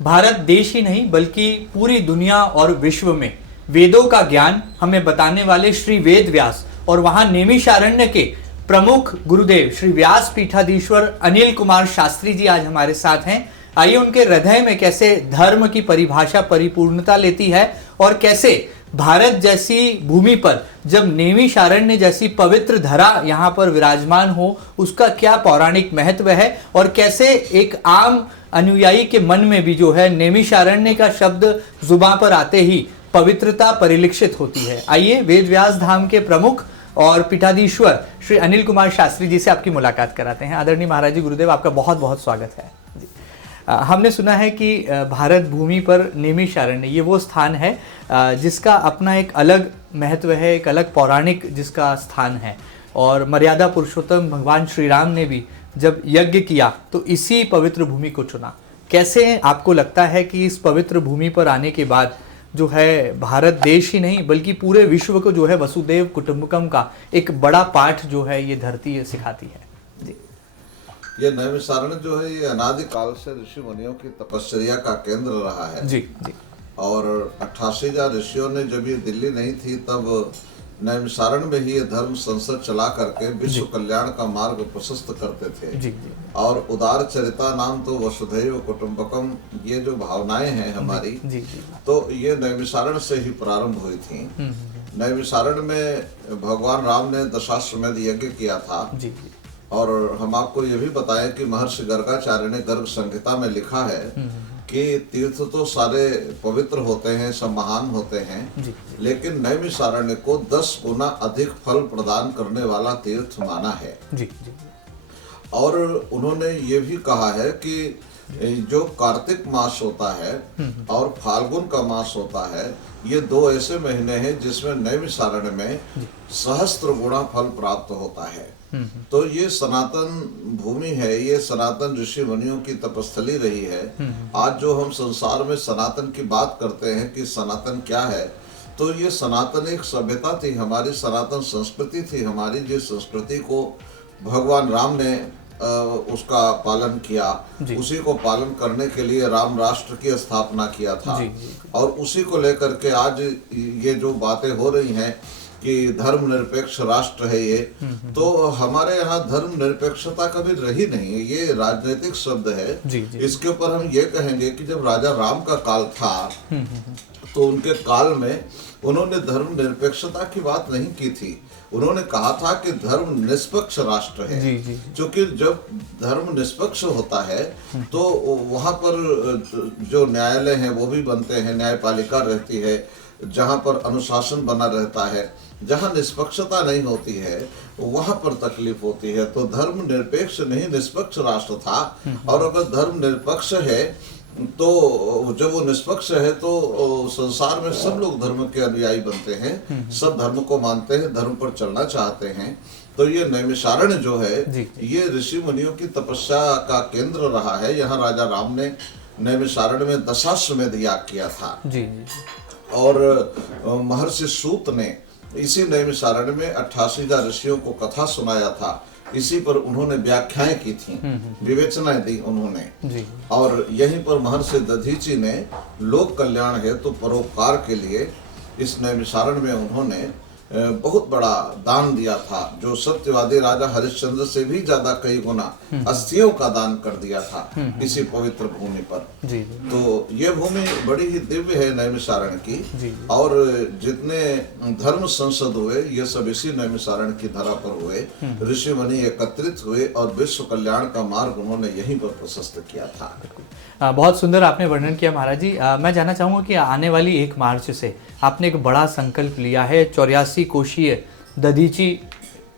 भारत देश ही नहीं बल्कि पूरी दुनिया और विश्व में वेदों का ज्ञान हमें बताने वाले श्री वेद व्यास और वहां नैमिषारण्य के प्रमुख गुरुदेव श्री व्यास पीठाधीश्वर अनिल कुमार शास्त्री जी आज हमारे साथ हैं। आइए उनके हृदय में कैसे धर्म की परिभाषा परिपूर्णता लेती है और कैसे भारत जैसी भूमि पर जब नैमिषारण्य जैसी पवित्र धरा यहाँ पर विराजमान हो उसका क्या पौराणिक महत्व है और कैसे एक आम अनुयायी के मन में भी जो है नैमिषारण्य का शब्द जुबान पर आते ही पवित्रता परिलक्षित होती है। आइए वेद व्यास धाम के प्रमुख और पीठाधीश्वर श्री अनिल कुमार शास्त्री जी से आपकी मुलाकात कराते हैं। आदरणीय महाराज जी, गुरुदेव आपका बहुत बहुत स्वागत है जी। हमने सुना है कि भारत भूमि पर नैमिषारण्य ये वो स्थान है जिसका अपना एक अलग महत्व है, एक अलग पौराणिक जिसका स्थान है। और मर्यादा पुरुषोत्तम भगवान श्री राम ने भी जब यज्ञ किया तो इसी पवित्र भूमि को चुना। कैसे आपको लगता है कि इस पवित्र भूमि पर आने के बाद जो है भारत देश ही नहीं बल्कि पूरे विश्व को जो है वसुदेव कुटुंबकम का एक बड़ा पाठ जो है ये धरती सिखाती है जी। ये नैमिषारण्य जो है ये अनादि काल से ऋषि मुनियों की तपश्चर्या का केंद्र रहा है जी जी। और 88,000 ऋषियों ने जब ये दिल्ली नहीं थी तब नैमिषारण्य में ही ये धर्म संसद चला करके विश्व कल्याण का मार्ग प्रशस्त करते थे जी जी। और उदार चरिता नाम तो वसुधैव कुटुंबकम ये जो भावनाएं हैं हमारी जी जी। तो ये नैमिषारण्य से ही प्रारंभ हुई थी। नैमिषारण्य में भगवान राम ने दशाश्वमेध यज्ञ किया था जी जी। और हम आपको ये भी बताएं कि महर्षि गर्गाचार्य ने गर्ग संहिता में लिखा है कि तीर्थ तो सारे पवित्र होते हैं, सब महान होते हैं जी। लेकिन नैमिषारण्य को 10 गुना अधिक फल प्रदान करने वाला तीर्थ माना है जी जी। और उन्होंने ये भी कहा है कि जो कार्तिक मास होता है और फाल्गुन का मास होता है ये 2 ऐसे महीने हैं जिसमें नैमिषारण्य में सहस्त्र गुणा फल प्राप्त होता है। तो ये सनातन भूमि है, ये सनातन ऋषि मुनियों की तपस्थली रही है। आज जो हम संसार में सनातन की बात करते हैं कि सनातन क्या है, तो ये सनातन एक सभ्यता थी, हमारी सनातन संस्कृति थी, हमारी जिस संस्कृति को भगवान राम ने उसका पालन किया, उसी को पालन करने के लिए राम राष्ट्र की स्थापना किया था जी। और उसी को लेकर के आज ये जो बातें हो रही हैं कि धर्मनिरपेक्ष राष्ट्र है ये, तो हमारे यहाँ धर्मनिरपेक्षता कभी रही नहीं है, ये राजनीतिक शब्द है जी जी। इसके ऊपर हम ये कहेंगे कि जब राजा राम का काल था तो उनके काल में उन्होंने धर्मनिरपेक्षता की बात नहीं की थी, उन्होंने कहा था कि धर्म निष्पक्ष राष्ट्र है जी जी। क्योंकि जब धर्म निष्पक्ष होता है तो वहाँ पर जो न्यायालय हैं वो भी बनते हैं, न्यायपालिका रहती है, जहाँ पर अनुशासन बना रहता है। जहाँ निष्पक्षता नहीं होती है वहाँ पर तकलीफ होती है। तो धर्म निरपेक्ष नहीं निष्पक्ष राष्ट्र था और अगर धर्म निरपेक्ष है तो जब वो निष्पक्ष है तो संसार में सब लोग धर्म के अनुयायी बनते हैं, सब धर्म को मानते हैं, धर्म पर चलना चाहते हैं। तो ये नैमिषारण्य जो है ये ऋषि मुनियों की तपस्या का केंद्र रहा है। यहाँ राजा राम ने नैमिषारण्य में दशाश्वमेध याग किया था जी। और महर्षि सूत ने इसी नैमिषारण्य में 88,000 ऋषियों को कथा सुनाया था, इसी पर उन्होंने व्याख्याएं की थी, विवेचनाएं दी उन्होंने जी। और यहीं पर महर्षि दधीची ने लोक कल्याण हेतु परोपकार के लिए इस नैमिषारण्य में उन्होंने बहुत बड़ा दान दिया था, जो सत्यवादी राजा हरिश्चंद्र से भी ज्यादा कई गुना अस्थियों का दान कर दिया था इसी पवित्र भूमि पर जी। तो ये भूमि बड़ी ही दिव्य है नैमिषारण्य की जी। और जितने धर्म संसद हुए ये सब इसी नैमिषारण्य की धरा पर हुए, ऋषि मुनि एकत्रित हुए और विश्व कल्याण का मार्ग उन्होंने यहीं पर प्रशस्त किया था। बहुत सुंदर आपने वर्णन किया महाराज जी। मैं जानना चाहूँगा कि आने वाली 1 मार्च से आपने एक बड़ा संकल्प लिया है, 84 कोशीय दधीची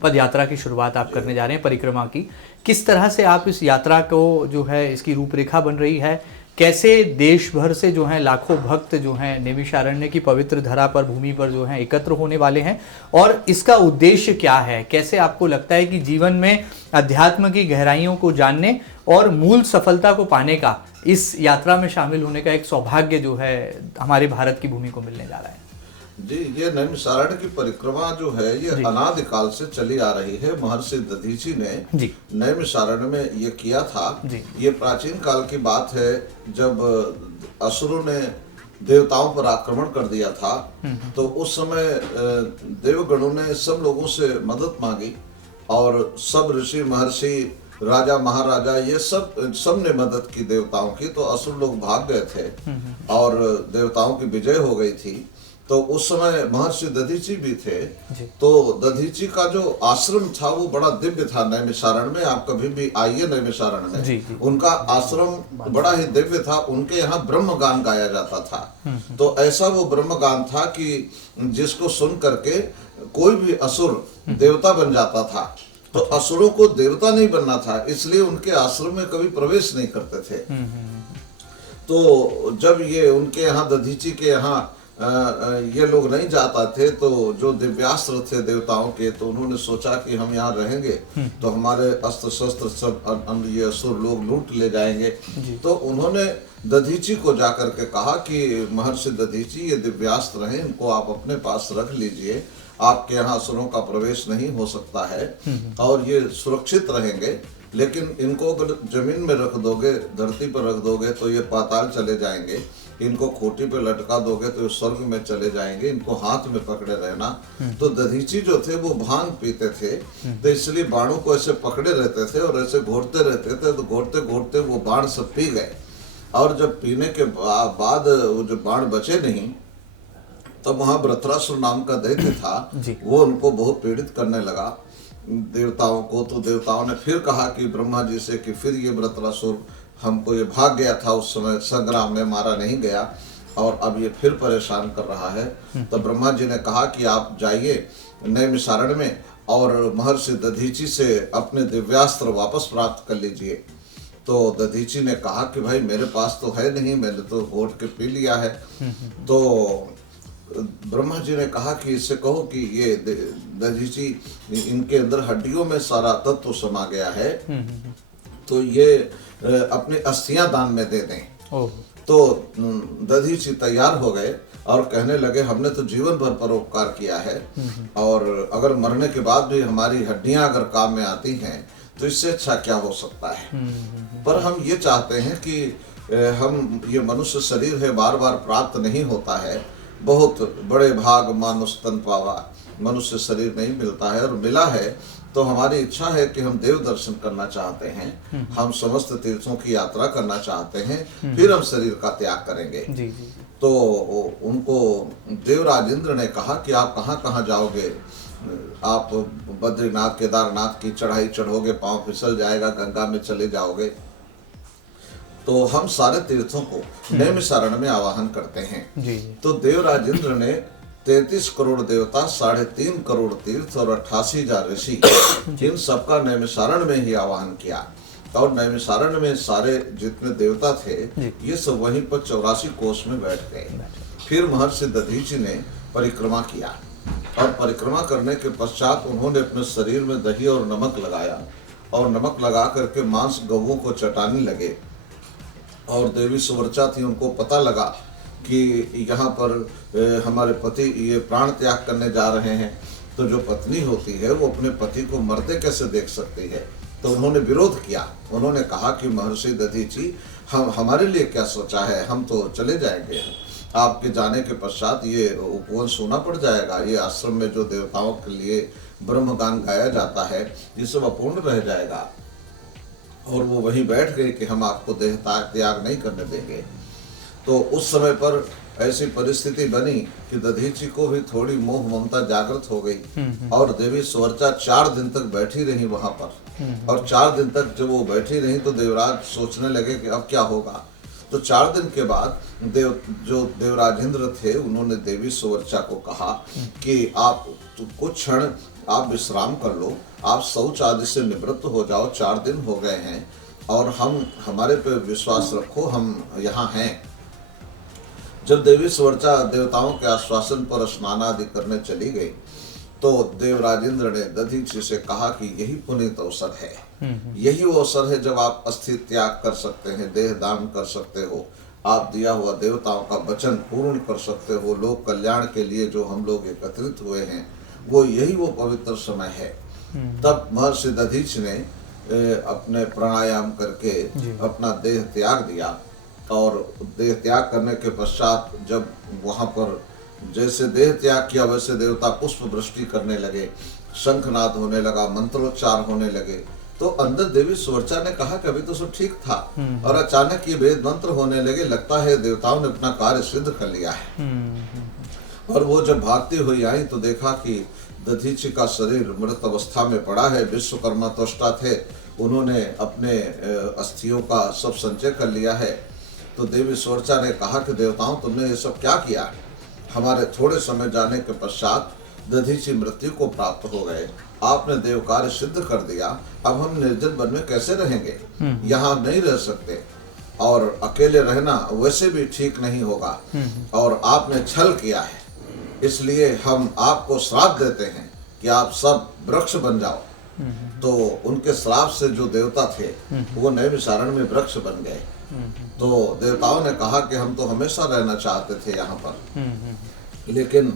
पद यात्रा की शुरुआत आप करने जा रहे हैं परिक्रमा की। किस तरह से आप इस यात्रा को जो है इसकी रूपरेखा बन रही है, कैसे देश भर से जो है लाखों भक्त जो हैं नैमिषारण्य की पवित्र धरा पर भूमि पर जो है एकत्र होने वाले हैं और इसका उद्देश्य क्या है, कैसे आपको लगता है कि जीवन में अध्यात्म की गहराइयों को जानने और मूल सफलता को पाने का इस यात्रा में शामिल होने का एक सौभाग्य जो है हमारे भारत की भूमि को मिलने जा रहा है। जी, ये नैमिषारण्य की परिक्रमा जो है ये अनादिकाल से चली आ रही है। महर्षि दधीचि ने जी नैमिषारण्य में ये किया था। जी। ये प्राचीन काल की बात है, जब असुरों ने देवताओं पर आक्रमण कर दिया था, तो उस समय देवगणों ने सब लोगों से मदद मांगी और सब ऋषि महर्षि राजा महाराजा ये सब ने मदद की देवताओं की। तो असुर लोग भाग गए थे और देवताओं की विजय हो गई थी। तो उस समय महर्षि दधीचि भी थे। तो दधीचि का जो आश्रम था वो बड़ा दिव्य था नैमिषारण्य में। आप कभी भी आइए नैमिषारण्य में, जी। उनका आश्रम बड़ा ही दिव्य था। उनके यहाँ ब्रह्म गान गाया जाता था। तो ऐसा वो ब्रह्म गान था कि जिसको सुन करके कोई भी असुर देवता बन जाता था। तो असुरों को देवता नहीं बनना था, इसलिए उनके आश्रम में कभी प्रवेश नहीं करते थे। तो जब ये उनके यहाँ दधीचि के यहाँ ये लोग नहीं जाता थे, तो जो दिव्यास्त्र थे देवताओं के, तो उन्होंने सोचा कि हम यहाँ रहेंगे तो हमारे अस्त्र शस्त्र सब ये असुर लोग लूट ले जाएंगे। तो उन्होंने दधीचि को जाकर के कहा कि महर्षि दधीचि, ये दिव्यास्त्र हैं, इनको आप अपने पास रख लीजिए, आपके यहाँ असुरों का प्रवेश नहीं हो सकता है और ये सुरक्षित रहेंगे। लेकिन इनको अगर जमीन में रख दोगे, धरती पर रख दोगे, तो ये पाताल चले जाएंगे। इनको खोटी पे लटका दोगे तो ये स्वर्ग में चले जाएंगे। इनको हाथ में पकड़े रहना। तो दधीचि जो थे वो भांग पीते थे, तो इसलिए बाणों को ऐसे पकड़े रहते थे और ऐसे घोरते रहते थे। तो घोरते घोरते वो बाण सब पी गए। और जब पीने के बाद वो जो बाण बचे नहीं, तब वहां वृत्रासुर नाम का दैत्य था, वो उनको बहुत पीड़ित करने लगा देवताओं को। तो देवताओं ने फिर कहा कि ब्रह्मा जी से कि फिर ये वृत्रासुर, हमको ये भाग गया था उस समय संग्राम में, मारा नहीं गया और अब ये फिर परेशान कर रहा है। तो ब्रह्मा जी ने कहा कि आप जाइए नैमिषारण्य में और महर्षि दधीचि से अपने दिव्यास्त्र वापस प्राप्त कर लीजिए। तो दधीचि ने कहा कि भाई मेरे पास तो है नहीं, मैंने तो घोट के पी लिया है। तो ब्रह्मा जी ने कहा कि इससे कहो कि ये दधीचि, इनके अंदर हड्डियों में सारा तत्व समा गया है, तो ये अपनी अस्थियां दान में दे दें। तो दधीचि तैयार हो गए और कहने लगे हमने तो जीवन भर परोपकार किया है और अगर मरने के बाद भी हमारी हड्डियां अगर काम में आती हैं तो इससे अच्छा क्या हो सकता है। पर हम ये चाहते हैं कि हम, ये मनुष्य शरीर है, बार बार प्राप्त नहीं होता है। बहुत बड़े भाग मानुष तन पावा, मनुष्य शरीर नहीं मिलता है, और मिला है तो हमारी इच्छा है कि हम देव दर्शन करना चाहते हैं, हम समस्त तीर्थों की यात्रा करना चाहते हैं, फिर हम शरीर का त्याग करेंगे। जी। तो उनको देवराज इंद्र ने कहा कि आप कहाँ कहाँ जाओगे, आप बद्रीनाथ केदारनाथ की चढ़ाई चढ़ोगे, पांव फिसल जाएगा, गंगा में चले जाओगे। तो हम सारे तीर्थों को नैमिषारण्य में आवाहन करते हैं। जी। तो देवराज इंद्र ने 33 करोड़ देवता, 3.5 करोड़ तीर्थ और 88,000 ऋषि, इन सबका नैमिषारण्य में ही आवाहन किया। और नैमिषारण्य में सारे जितने देवता थे ये सब वहीं पर 84 कोष में बैठ गए। फिर महर्षि दधीचि ने परिक्रमा किया और परिक्रमा करने के पश्चात उन्होंने अपने शरीर में दही और नमक लगाया और नमक लगा करके मांस गौओं को चटाने लगे। और देवी सुवर्चा थी, उनको पता लगा कि यहाँ पर हमारे पति ये प्राण त्याग करने जा रहे हैं, तो जो पत्नी होती है वो अपने पति को मरते कैसे देख सकती है। तो उन्होंने विरोध किया। उन्होंने कहा कि महर्षि दधीचि, हम हमारे लिए क्या सोचा है, हम तो चले जाएंगे, आपके जाने के पश्चात ये उपवन सोना पड़ जाएगा, ये आश्रम में जो देवताओं के लिए ब्रह्मगान गाया जाता है ये सब अपूर्ण रह जाएगा। और वो वहीं बैठ गए कि हम आपको देह त्याग नहीं करने देंगे। तो उस समय पर ऐसी परिस्थिति बनी कि दधीचि को भी थोड़ी मोह ममता जागृत हो गई और देवी सुवर्चा 4 दिन तक बैठी रही वहां पर। और 4 दिन तक जब वो बैठी रही तो देवराज सोचने लगे कि अब क्या होगा। तो 4 दिन के बाद जो देवराजेंद्र थे उन्होंने देवी सुवर्चा को कहा कि आप कुछ क्षण आप विश्राम कर लो, आप शौच आदि से निवृत्त हो जाओ, 4 दिन हो गए हैं और हम हमारे पे विश्वास रखो, हम यहाँ हैं। जब देवी सुवर्चा देवताओं के आश्वासन पर स्नान आदि करने चली गई तो देवराजेंद्र ने दधीचि से कहा कि यही पुनीत अवसर है, यही वो अवसर है जब आप अस्थि त्याग कर सकते हैं, देह दान कर सकते हो, आप दिया हुआ देवताओं का वचन पूर्ण कर सकते हो। लोक कल्याण के लिए जो हम लोग एकत्रित हुए हैं वो यही वो पवित्र समय है। तब महर्षि दधीच ने अपने प्राणायाम करके अपना देह त्याग दिया, और देह त्याग करने के पश्चात जब वहाँ पर जैसे देह त्याग किया वैसे देवता पुष्प वृष्टि करने लगे, शंखनाद होने लगा, मंत्रोच्चार होने लगे। तो अंदर देवी सुवर्चा ने कहा कि अभी तो सब ठीक था, और अचानक ये वेद मंत्र होने लगे, लगता है देवताओं ने अपना कार्य सिद्ध कर लिया है। और वो जब भागती हुई आई तो देखा कि दधीचि का शरीर मृत अवस्था में पड़ा है। विश्वकर्मा त्वष्टा थे, उन्होंने अपने अस्थियों का सब संचय कर लिया है। तो देवी सुवर्चा ने कहा कि देवताओं तुमने ये सब क्या किया? हमारे थोड़े समय जाने के पश्चात दधीचि मृत्यु को प्राप्त हो गए, आपने देव कार्य सिद्ध कर दिया, अब हम निर्जन वन में कैसे रहेंगे? यहाँ नहीं रह सकते, और अकेले रहना वैसे भी ठीक नहीं होगा, और आपने छल किया है, इसलिए हम आपको श्राप देते हैं कि आप सब वृक्ष बन जाओ। तो उनके श्राप से जो देवता थे वो नैमिषारण्य में वृक्ष बन गए। तो देवताओं ने कहा कि हम तो हमेशा रहना चाहते थे यहाँ पर, लेकिन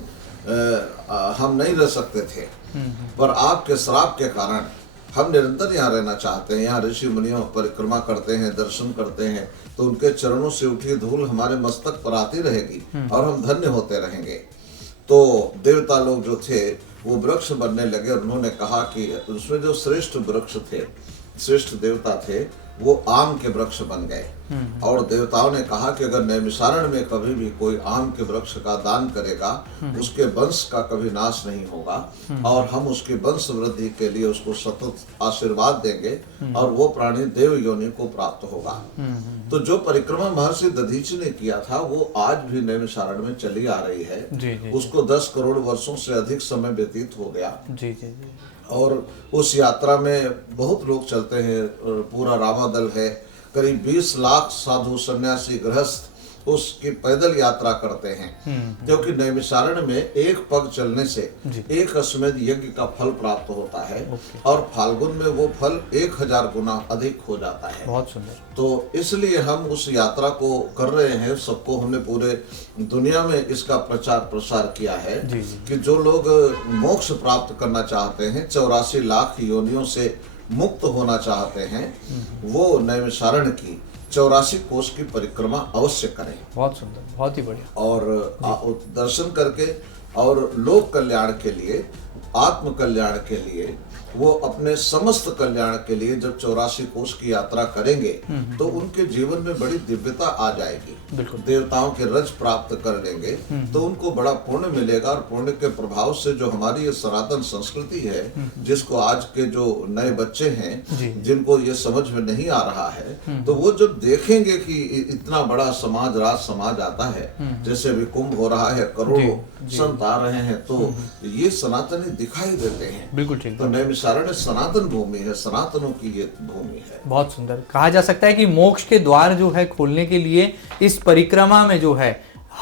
हम नहीं रह सकते थे, पर आपके श्राप के कारण हम निरंतर यहाँ रहना चाहते हैं। यहाँ ऋषि मुनियों परिक्रमा करते हैं, दर्शन करते हैं, तो उनके चरणों से उठी धूल हमारे मस्तक पर आती रहेगी और हम धन्य होते रहेंगे। तो देवता लोग जो थे वो वृक्ष बनने लगे, और उन्होंने कहा कि उसमें जो श्रेष्ठ वृक्ष थे, श्रेष्ठ देवता थे, वो आम के वृक्ष बन गए। और देवताओं ने कहा कि अगर नैमिषारण्य में कभी भी कोई आम के वृक्ष का दान करेगा, उसके वंश का कभी नाश नहीं होगा, और हम उसके वंश वृद्धि के लिए उसको सतत आशीर्वाद देंगे, और वो प्राणी देव योनि को प्राप्त होगा। तो जो परिक्रमा महर्षि दधीचि ने किया था वो आज भी नैमिषारण्य में चली आ रही है। उसको 10 करोड़ वर्षों से अधिक समय व्यतीत हो गया। और उस यात्रा में बहुत लोग चलते हैं, पूरा रामादल है, करीब 20 लाख साधु सन्यासी गृहस्थ उसकी पैदल यात्रा करते हैं, क्योंकि नैमिषारण्य में एक पग चलने से एक अश्वमेध यज्ञ का फल प्राप्त होता है, और फाल्गुन में वो फल 1000 गुना अधिक हो जाता है। बहुत सुंदर। तो इसलिए हम उस यात्रा को कर रहे हैं, सबको हमने पूरे दुनिया में इसका प्रचार प्रसार किया है कि जो लोग मोक्ष प्राप्त करना चाहते हैं, 84 लाख योनियों से मुक्त होना चाहते हैं, वो नैमिषारण्य की 84 कोष की परिक्रमा अवश्य करें। बहुत सुंदर, बहुत ही बढ़िया। और दर्शन करके और लोक कल्याण के लिए, आत्म कल्याण के लिए, वो अपने समस्त कल्याण के लिए जब 84 कोष की यात्रा करेंगे तो उनके जीवन में बड़ी दिव्यता आ जाएगी, देवताओं के रज प्राप्त कर लेंगे, तो उनको बड़ा पुण्य मिलेगा। और पुण्य के प्रभाव से जो हमारी ये सनातन संस्कृति है, जिसको आज के जो नए बच्चे हैं जिनको ये समझ में नहीं आ रहा है, तो वो जब देखेंगे कि इतना बड़ा समाज, राज समाज आता है, जैसे अभी कुंभ हो रहा है, करोड़ों संत आ रहे हैं, तो ये सनातनी दिखाई देते हैं। बिल्कुल ठीक। तो नैमिषारण्य सनातन भूमि है, सनातनों की ये भूमि है। बहुत सुंदर। कहा जा सकता है कि मोक्ष के द्वार जो है खोलने के लिए इस परिक्रमा में जो है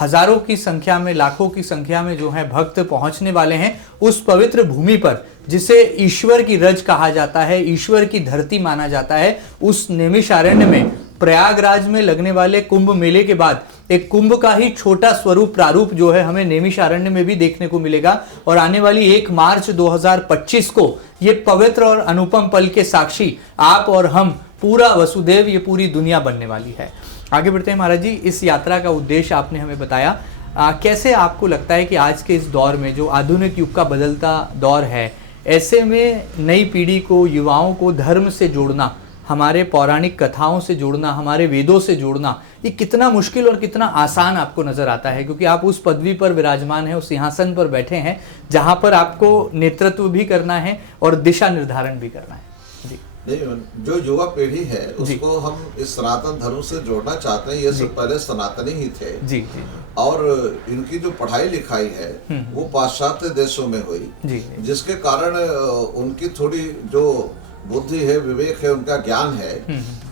हजारों की संख्या में, लाखों की संख्या में जो है भक्त पहुंचने वाले हैं उस पवित्र भूमि पर, जिसे ईश्वर की रज कहा जाता है, ईश्वर की धरती माना जाता है। उस नैमिषारण्य में प्रयागराज में लगने वाले कुंभ मेले के बाद एक कुंभ का ही छोटा स्वरूप, प्रारूप जो है हमें नैमिषारण्य में भी देखने को मिलेगा। और आने वाली 1 मार्च 2025 को ये पवित्र और अनुपम पल के साक्षी आप और हम, पूरा वसुदेव, ये पूरी दुनिया बनने वाली है। आगे बढ़ते हैं महाराज जी। इस यात्रा का उद्देश्य आपने हमें बताया। कैसे आपको लगता है कि आज के इस दौर में, जो आधुनिक युग का बदलता दौर है, ऐसे में नई पीढ़ी को, युवाओं को धर्म से जोड़ना, हमारे पौराणिक कथाओं से जोड़ना, हमारे वेदों से जोड़ना, ये कितना मुश्किल और कितना आसान आपको नजर आता है? क्योंकि आप उस पदवी पर विराजमान हैं, उस सिंहासन पर बैठे हैं जहां पर आपको नेतृत्व भी करना है और दिशा निर्धारण भी करना है। जी। नहीं, जो युवा पीढ़ी है उसको हम इस सनातन धर्म से जोड़ना चाहते हैं। ये सब पहले सनातनी ही थे जी। और इनकी जो पढ़ाई लिखाई है वो पाश्चात्य देशों में हुई, जिसके कारण उनकी थोड़ी जो बुद्धि है, विवेक है, उनका ज्ञान है,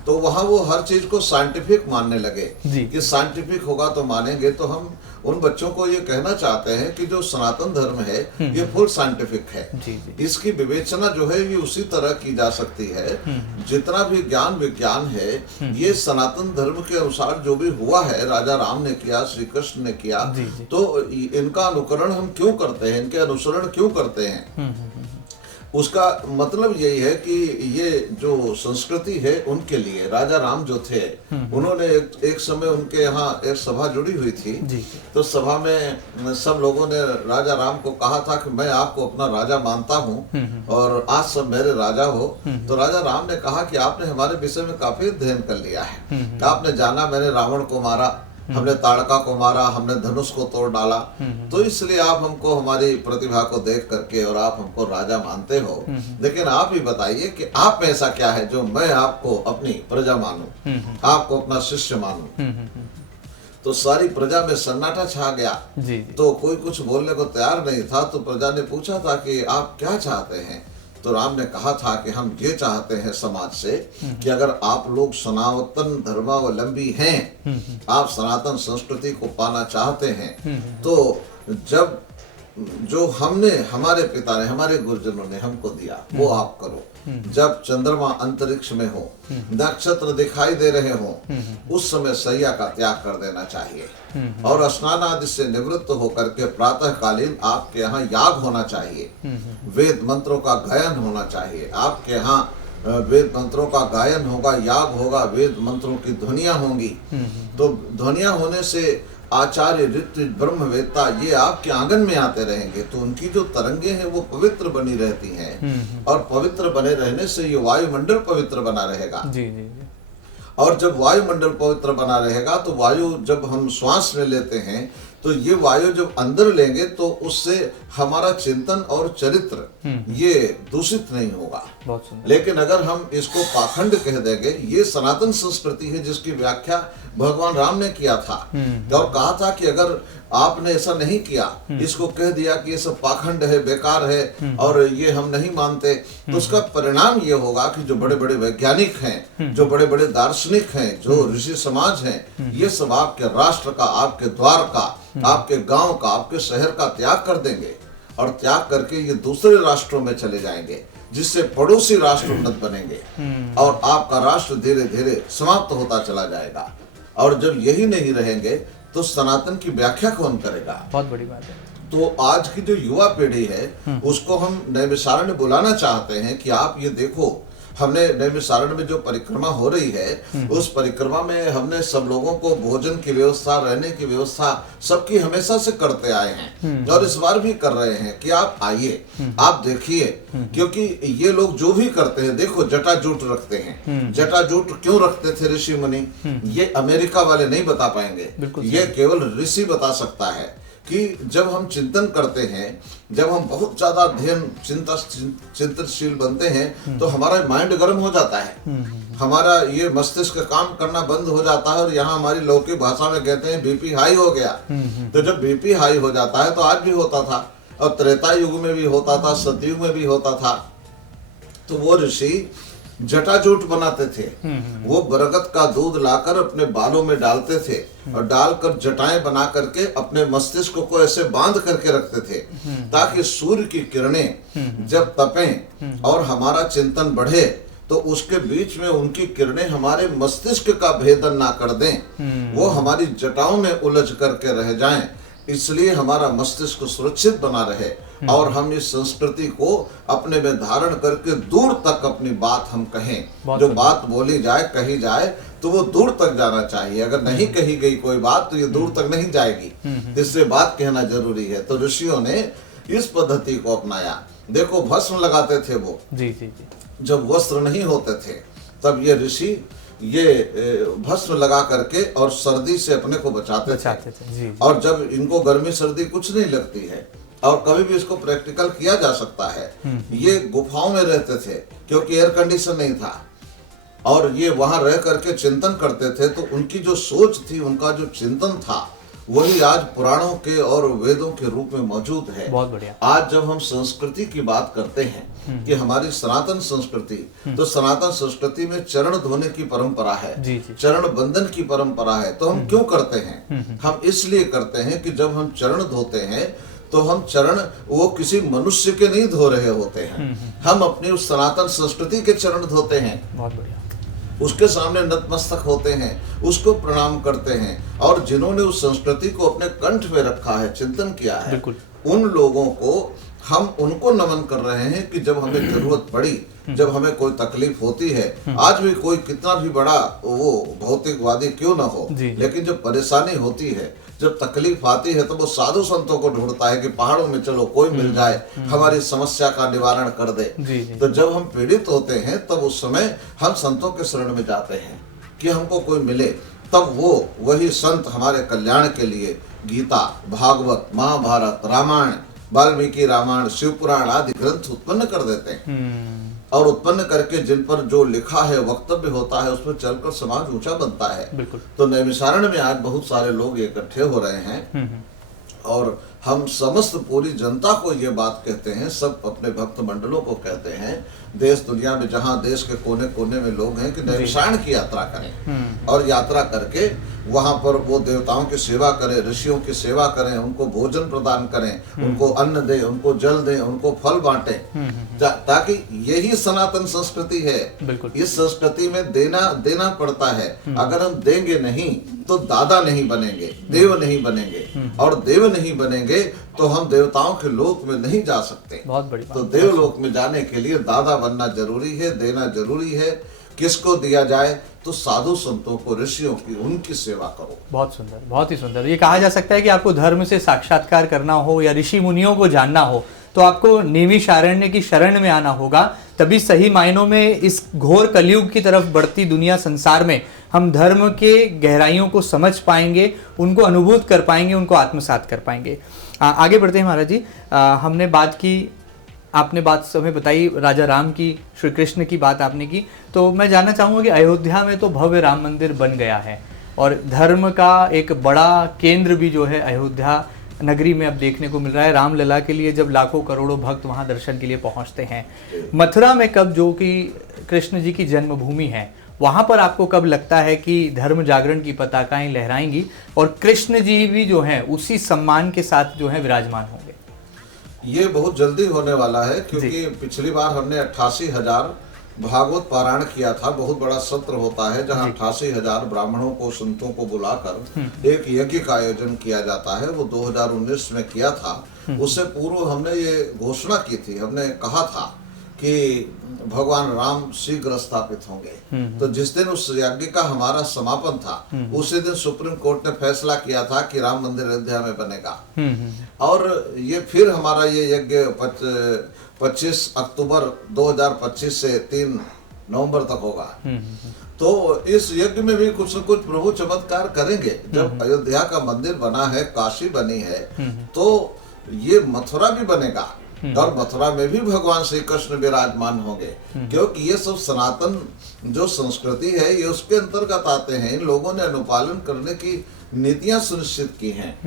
तो वहां वो हर चीज को साइंटिफिक मानने लगे जी। कि साइंटिफिक होगा तो मानेंगे। तो हम उन बच्चों को ये कहना चाहते हैं कि जो सनातन धर्म है ये फुल साइंटिफिक है। जी जी। इसकी विवेचना जो है ये उसी तरह की जा सकती है जितना भी ज्ञान विज्ञान है ये सनातन धर्म के अनुसार जो भी हुआ है, राजा राम ने किया, श्री कृष्ण ने किया, जी, जी। तो इनका अनुकरण हम क्यों करते हैं, इनके अनुसरण क्यों करते हैं। उसका मतलब यही है कि ये जो संस्कृति है उनके लिए राजा राम जो थे उन्होंने एक समय उनके यहाँ एक सभा जुड़ी हुई थी जी। तो सभा में सब लोगों ने राजा राम को कहा था कि मैं आपको अपना राजा मानता हूँ और आज सब मेरे राजा हो। तो राजा राम ने कहा कि आपने हमारे विषय में काफी अध्ययन कर लिया है, आपने जाना मैंने रावण को मारा, हमने ताड़का को मारा, हमने धनुष को तोड़ डाला, तो इसलिए आप हमको हमारी प्रतिभा को देख करके और आप हमको राजा मानते हो। लेकिन आप ही बताइए कि आप में ऐसा क्या है जो मैं आपको अपनी प्रजा मानूं, आपको अपना शिष्य मानूं। तो सारी प्रजा में सन्नाटा छा गया। जी। तो कोई कुछ बोलने को तैयार नहीं था। तो प्रजा ने पूछा था कि आप क्या चाहते हैं। तो राम ने कहा था कि हम ये चाहते हैं समाज से कि अगर आप लोग सनातन धर्मावलंबी हैं, आप सनातन संस्कृति को पाना चाहते हैं, तो जब जो हमने हमारे पिता ने हमारे गुरुजनों ने हमको दिया वो आप करो। जब चंद्रमा अंतरिक्ष में हो, नक्षत्र दिखाई दे रहे हो, उस समय सैया का त्याग कर देना चाहिए और स्नान आदि से निवृत्त होकर के प्रातः कालीन आपके यहाँ याग होना चाहिए, वेद मंत्रों का गायन होना चाहिए। आपके यहाँ वेद मंत्रों का गायन होगा, याग होगा, वेद मंत्रों की ध्वनियां होंगी। तो ध्वनियां होने से आचार्य ऋत्विज ब्रह्मवेत्ता ये आपके आंगन में आते रहेंगे, तो उनकी जो तरंगे हैं वो पवित्र बनी रहती हैं और पवित्र बने रहने से ये वायुमंडल पवित्र बना रहेगा। जी जी जी। और जब वायुमंडल पवित्र बना रहेगा तो वायु जब हम श्वास में लेते हैं तो ये वायु जब अंदर लेंगे तो उससे हमारा चिंतन और चरित्र ये दूषित नहीं होगा। बहुत सुंदर। लेकिन अगर हम इसको पाखंड कह देंगे, ये सनातन संस्कृति है जिसकी व्याख्या भगवान राम ने किया था और कहा था कि अगर आपने ऐसा नहीं किया, इसको कह दिया कि ये सब पाखंड है, बेकार है और ये हम नहीं मानते, तो उसका परिणाम ये होगा कि जो बड़े बड़े वैज्ञानिक हैं, जो बड़े बड़े दार्शनिक हैं, जो ऋषि समाज हैं, ये सब आपके राष्ट्र का, आपके द्वार का, आपके गांव का, आपके शहर का त्याग कर देंगे और त्याग करके ये दूसरे राष्ट्रों में चले जाएंगे, जिससे पड़ोसी राष्ट्र उन्नत बनेंगे और आपका राष्ट्र धीरे धीरे समाप्त होता चला जाएगा। और जब यही नहीं रहेंगे तो सनातन की व्याख्या कौन करेगा। बहुत बड़ी बात है। तो आज की जो युवा पीढ़ी है उसको हम नैमिषारण्य बुलाना चाहते हैं कि आप ये देखो, हमने नैमिषारण्य में जो परिक्रमा हो रही है उस परिक्रमा में हमने सब लोगों को भोजन की व्यवस्था, रहने की व्यवस्था सबकी हमेशा से करते आए हैं और इस बार भी कर रहे हैं कि आप आइए, आप देखिए, क्योंकि ये लोग जो भी करते हैं, देखो जटाजूट रखते हैं। जटाजूट क्यों रखते थे ऋषि मुनि, ये अमेरिका वाले नहीं बता पाएंगे, ये केवल ऋषि बता सकता है कि जब हम चिंतन करते हैं, जब हम बहुत ज्यादा अध्ययन चिंतनशील बनते हैं तो हमारा माइंड गर्म हो जाता है, हमारा ये मस्तिष्क काम करना बंद हो जाता है और यहाँ हमारी लौकिक भाषा में कहते हैं बीपी हाई हो गया। तो जब बीपी हाई हो जाता है, तो आज भी होता था और त्रेता युग में भी होता था, सतयुग में भी होता था, तो वो ऋषि जटाजूट बनाते थे। वो बरगद का दूध लाकर अपने बालों में डालते थे और डालकर जटाएं बना करके अपने मस्तिष्क को ऐसे बांध करके रखते थे ताकि सूर्य की किरणें जब तपें और हमारा चिंतन बढ़े तो उसके बीच में उनकी किरणें हमारे मस्तिष्क का भेदन ना कर दें, वो हमारी जटाओं में उलझ करके रह जाएं, इसलिए हमारा मस्तिष्क सुरक्षित बना रहे और हम इस संस्कृति को अपने में धारण करके दूर तक अपनी बात हम कहें। जो बात बोली जाए, कही जाए तो वो दूर तक जाना चाहिए। अगर नहीं कही गई कोई बात तो ये दूर तक नहीं जाएगी, इसलिए बात कहना जरूरी है। तो ऋषियों ने इस पद्धति को अपनाया। देखो भस्म लगाते थे वो, जी जी जी। जब वस्त्र नहीं होते थे तब ये ऋषि ये भस्म लगा करके और सर्दी से अपने को बचाते थे। जी। और जब इनको गर्मी सर्दी कुछ नहीं लगती है और कभी भी इसको प्रैक्टिकल किया जा सकता है। ये गुफाओं में रहते थे क्योंकि एयर कंडीशन नहीं था और ये वहां रह करके चिंतन करते थे, तो उनकी जो सोच थी, उनका जो चिंतन था वही आज पुराणों के और वेदों के रूप में मौजूद है। बहुत बढ़िया। आज जब हम संस्कृति की बात करते हैं कि हमारी सनातन संस्कृति, तो सनातन संस्कृति में चरण धोने की परंपरा है, जी जी। चरण बंधन की परंपरा है। तो हम क्यों करते हैं? हम इसलिए करते हैं कि जब हम चरण धोते हैं तो हम चरण वो किसी मनुष्य के नहीं धो रहे होते हैं, हम अपनी उस सनातन संस्कृति के चरण धोते हैं। बहुत बढ़िया। उसके सामने नतमस्तक होते हैं, उसको प्रणाम करते हैं, और जिन्होंने उस संस्कृति को अपने कंठ में रखा है, चिंतन किया है, बिल्कुल। उन लोगों को हम उनको नमन कर रहे हैं कि जब हमें जरूरत पड़ी, जब हमें कोई तकलीफ होती है, आज भी कोई कितना भी बड़ा वो भौतिकवादी क्यों ना हो, लेकिन जब परेशानी होती है, जब तकलीफ आती है, तो वो साधु संतों को ढूंढता है कि पहाड़ों में चलो कोई मिल जाए, हमारी समस्या का निवारण कर दे। तो जब हम पीड़ित होते हैं तब उस समय हम संतों के शरण में जाते हैं कि हमको कोई मिले, तब वो वही संत हमारे कल्याण के लिए गीता, भागवत, महाभारत, रामायण, वाल्मीकि रामायण, शिव पुराण आदि ग्रंथ उत्पन्न कर देते हैं, और उत्पन्न करके जिन पर जो लिखा है, वक्तव्य होता है, उसमें चलकर समाज ऊंचा बनता है। बिल्कुल। तो नैमिषारण्य में आज बहुत सारे लोग इकट्ठे हो रहे हैं, और हम समस्त पूरी जनता को ये बात कहते हैं, सब अपने भक्त मंडलों को कहते हैं, देश दुनिया में जहाँ देश के कोने कोने में लोग हैं, कि नैमिषारण्य की यात्रा करें, और यात्रा करके वहां पर वो देवताओं की सेवा करें, ऋषियों की सेवा करें, उनको भोजन प्रदान करें, उनको अन्न दें, उनको जल दें, उनको फल बांटें, ताकि यही सनातन संस्कृति है। बिल्कुल। इस संस्कृति में देना पड़ता है। अगर हम देंगे नहीं तो दादा नहीं बनेंगे, देव नहीं बनेंगे, और देव नहीं बनेंगे तो हम देवताओं के लोक में नहीं जा सकते। बहुत बड़ी बात। तो देवलोक में जाने के लिए दादा बनना जरूरी है, देना जरूरी है। किसको दिया जाए? तो साधु संतों को, ऋषियों की, उनकी सेवा करो। बहुत सुंदर, बहुत ही सुंदर। ये कहा जा सकता है कि आपको धर्म से साक्षात्कार करना हो या ऋषि मुनियों को जानना हो तो आपको नैमिषारण्य की शरण में आना होगा, तभी सही मायनों में इस घोर कलयुग की तरफ बढ़ती दुनिया संसार में हम धर्म के गहराइयों को समझ पाएंगे, उनको अनुभूत कर पाएंगे, उनको आत्मसात कर पाएंगे। आगे बढ़ते हैं महाराज जी। हमने बात की, आपने बात हमें बताई राजा राम की, श्री कृष्ण की बात आपने की, तो मैं जानना चाहूँगा कि अयोध्या में तो भव्य राम मंदिर बन गया है, और धर्म का एक बड़ा केंद्र भी जो है अयोध्या नगरी में अब देखने को मिल रहा है। रामलला के लिए जब लाखों करोड़ों भक्त वहाँ दर्शन के लिए पहुँचते हैं, मथुरा में कब, जो कि कृष्ण जी की जन्मभूमि है, वहाँ पर आपको कब लगता है कि धर्म जागरण की पताकाएं लहराएंगी और कृष्ण जी भी जो हैं उसी सम्मान के साथ जो है विराजमान होंगे? ये बहुत जल्दी होने वाला है, क्योंकि पिछली बार हमने 88,000 भागवत पारायण किया था। बहुत बड़ा सत्र होता है जहाँ 88,000 ब्राह्मणों को, संतों को बुलाकर एक यज्ञ का आयोजन किया जाता है। वो 2019 में किया था। उससे पूर्व हमने ये घोषणा की थी, हमने कहा था कि भगवान राम शीघ्र स्थापित होंगे। तो जिस दिन उस यज्ञ का हमारा समापन था, उसी दिन सुप्रीम कोर्ट ने फैसला किया था कि राम मंदिर अयोध्या में बनेगा। और ये फिर हमारा ये यज्ञ 25 अक्टूबर 2025 से 3 नवंबर तक होगा। तो इस यज्ञ में भी कुछ न कुछ प्रभु चमत्कार करेंगे। जब अयोध्या का मंदिर बना है, काशी बनी है, तो ये मथुरा भी बनेगा, और मथुरा में भी भगवान श्री कृष्ण विराजमान होंगे, क्योंकि ये सब सनातन जो संस्कृति है ये उसके अंतर्गत आते हैं। इन लोगों ने अनुपालन करने की नीतियां सुनिश्चित की हैं।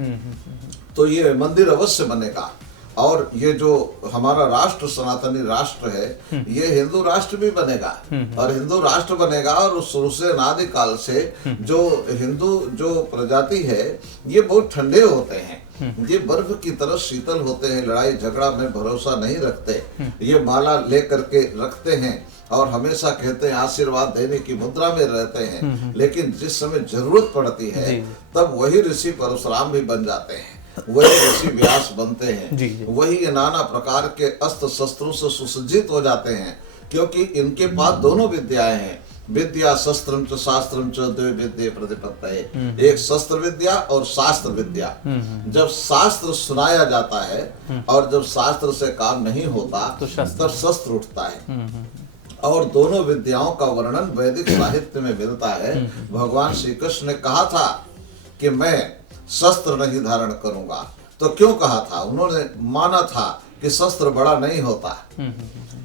तो ये मंदिर अवश्य बनेगा। और ये जो हमारा राष्ट्र, सनातनी राष्ट्र है, ये हिंदू राष्ट्र भी बनेगा, और हिंदू राष्ट्र बनेगा। और शुरू से अनादिकाल से जो हिंदू जो प्रजाति है, ये बहुत ठंडे होते हैं, ये बर्फ की तरह शीतल होते हैं, लड़ाई झगड़ा में भरोसा नहीं रखते, ये माला लेकर के रखते हैं, और हमेशा कहते हैं आशीर्वाद देने की मुद्रा में रहते हैं। लेकिन जिस समय जरूरत पड़ती है, तब वही ऋषि परशुराम भी बन जाते हैं, वही ऋषि व्यास बनते हैं, वही नाना प्रकार के अस्त्र शस्त्रों से सुसज्जित हो जाते हैं, क्योंकि इनके पास दोनों विद्याएं हैं। विद्या शस्त्रम च शास्त्रम च द्वे विद्ये प्रतिपत्तये। एक शस्त्र विद्या और शास्त्र विद्या। जब शास्त्र सुनाया जाता है और जब शास्त्र से काम नहीं होता, तब शस्त्र उठता है। और दोनों विद्याओं का वर्णन वैदिक साहित्य में मिलता है। भगवान श्री कृष्ण ने कहा था कि मैं शस्त्र नहीं धारण करूंगा। तो क्यों कहा था? उन्होंने माना था कि शस्त्र बड़ा नहीं होता।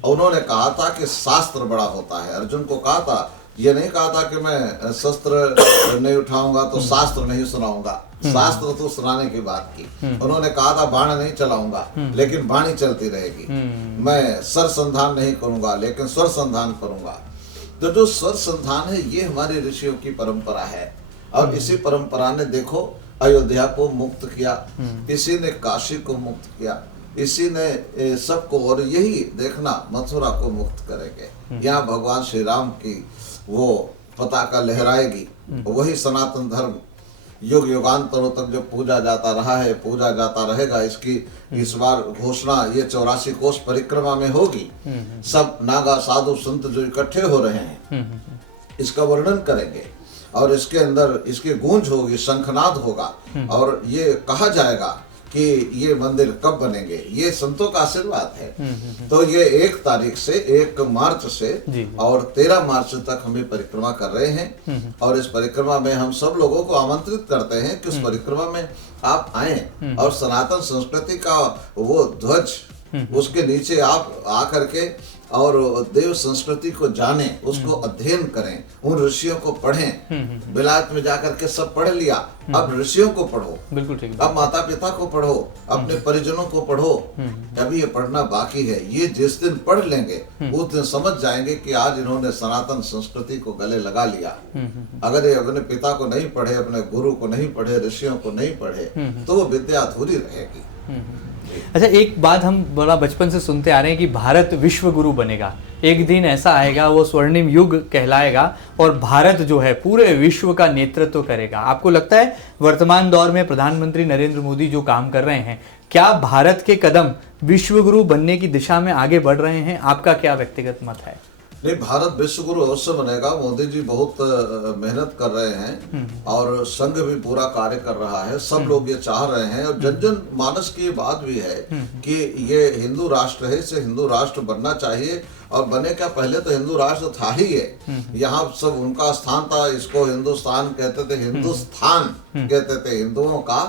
उन्होंने कहा था कि शास्त्र बड़ा होता है। अर्जुन को कहा था ये नहीं कहा था कि मैं शस्त्र नहीं उठाऊंगा तो शास्त्र नहीं सुनाऊंगा, शास्त्र तो सुनाने की बात की। उन्होंने कहा था बाण नहीं चलाऊंगा लेकिन वाणी चलती रहेगी, मैं स्वर संधान नहीं करूंगा लेकिन स्वर संधान करूंगा। तो जो स्वर संधान है ये हमारे ऋषियों की परंपरा है, और इसी परंपरा ने देखो अयोध्या को मुक्त किया, इसी ने काशी को मुक्त किया, इसी ने सबको, और यही देखना मथुरा को मुक्त करेंगे। यहाँ भगवान श्री राम की वो पताका लहराएगी, वही सनातन धर्म युग युगांतरों तक जो पूजा जाता रहा है, पूजा जाता रहेगा। इसकी इस बार घोषणा ये 84 कोस परिक्रमा में होगी। सब नागा साधु संत जो इकट्ठे हो रहे हैं इसका वर्णन करेंगे, और इसके अंदर इसकी गूंज होगी, शंखनाद होगा, और ये कहा जाएगा कि ये मंदिर कब बनेंगे। ये संतों का आशीर्वाद है। तो ये 1 तारीख से 1 मार्च से और 13 मार्च तक हमें परिक्रमा कर रहे हैं, और इस परिक्रमा में हम सब लोगों को आमंत्रित करते हैं कि उस परिक्रमा में आप आए और सनातन संस्कृति का वो ध्वज उसके नीचे आप आकर के और देव संस्कृति को जाने, उसको अध्ययन करें, उन ऋषियों को पढ़ें। विलायत में जाकर के सब पढ़ लिया, अब ऋषियों को पढ़ो, बिल्कुल ठीक। अब माता पिता को पढ़ो, अपने परिजनों को पढ़ो। अभी ये पढ़ना बाकी है। ये जिस दिन पढ़ लेंगे उस दिन समझ जाएंगे कि आज इन्होंने सनातन संस्कृति को गले लगा लिया। अगर ये अपने पिता को नहीं पढ़े, अपने गुरु को नहीं पढ़े, ऋषियों को नहीं पढ़े, तो वो विद्या अधूरी रहेगी। अच्छा, एक बात हम बड़ा बचपन से सुनते आ रहे हैं कि भारत विश्व गुरु बनेगा। एक दिन ऐसा आएगा, वो स्वर्णिम युग कहलाएगा और भारत जो है पूरे विश्व का नेतृत्व करेगा। आपको लगता है वर्तमान दौर में प्रधानमंत्री नरेंद्र मोदी जो काम कर रहे हैं, क्या भारत के कदम विश्व गुरु बनने की दिशा में आगे बढ़ रहे हैं? आपका क्या व्यक्तिगत मत है? नहीं, भारत विश्व गुरु अवश्य बनेगा। मोदी जी बहुत मेहनत कर रहे हैं और संघ भी पूरा कार्य कर रहा है। सब लोग ये चाह रहे हैं, और जन जन मानस की ये बात भी है कि ये हिंदू राष्ट्र है, इसे हिंदू राष्ट्र बनना चाहिए। और बने क्या, पहले तो हिंदू राष्ट्र था ही है, यहाँ सब उनका स्थान था। इसको हिंदुस्तान कहते थे, हिंदुस्तान कहते थे, हिंदुओं का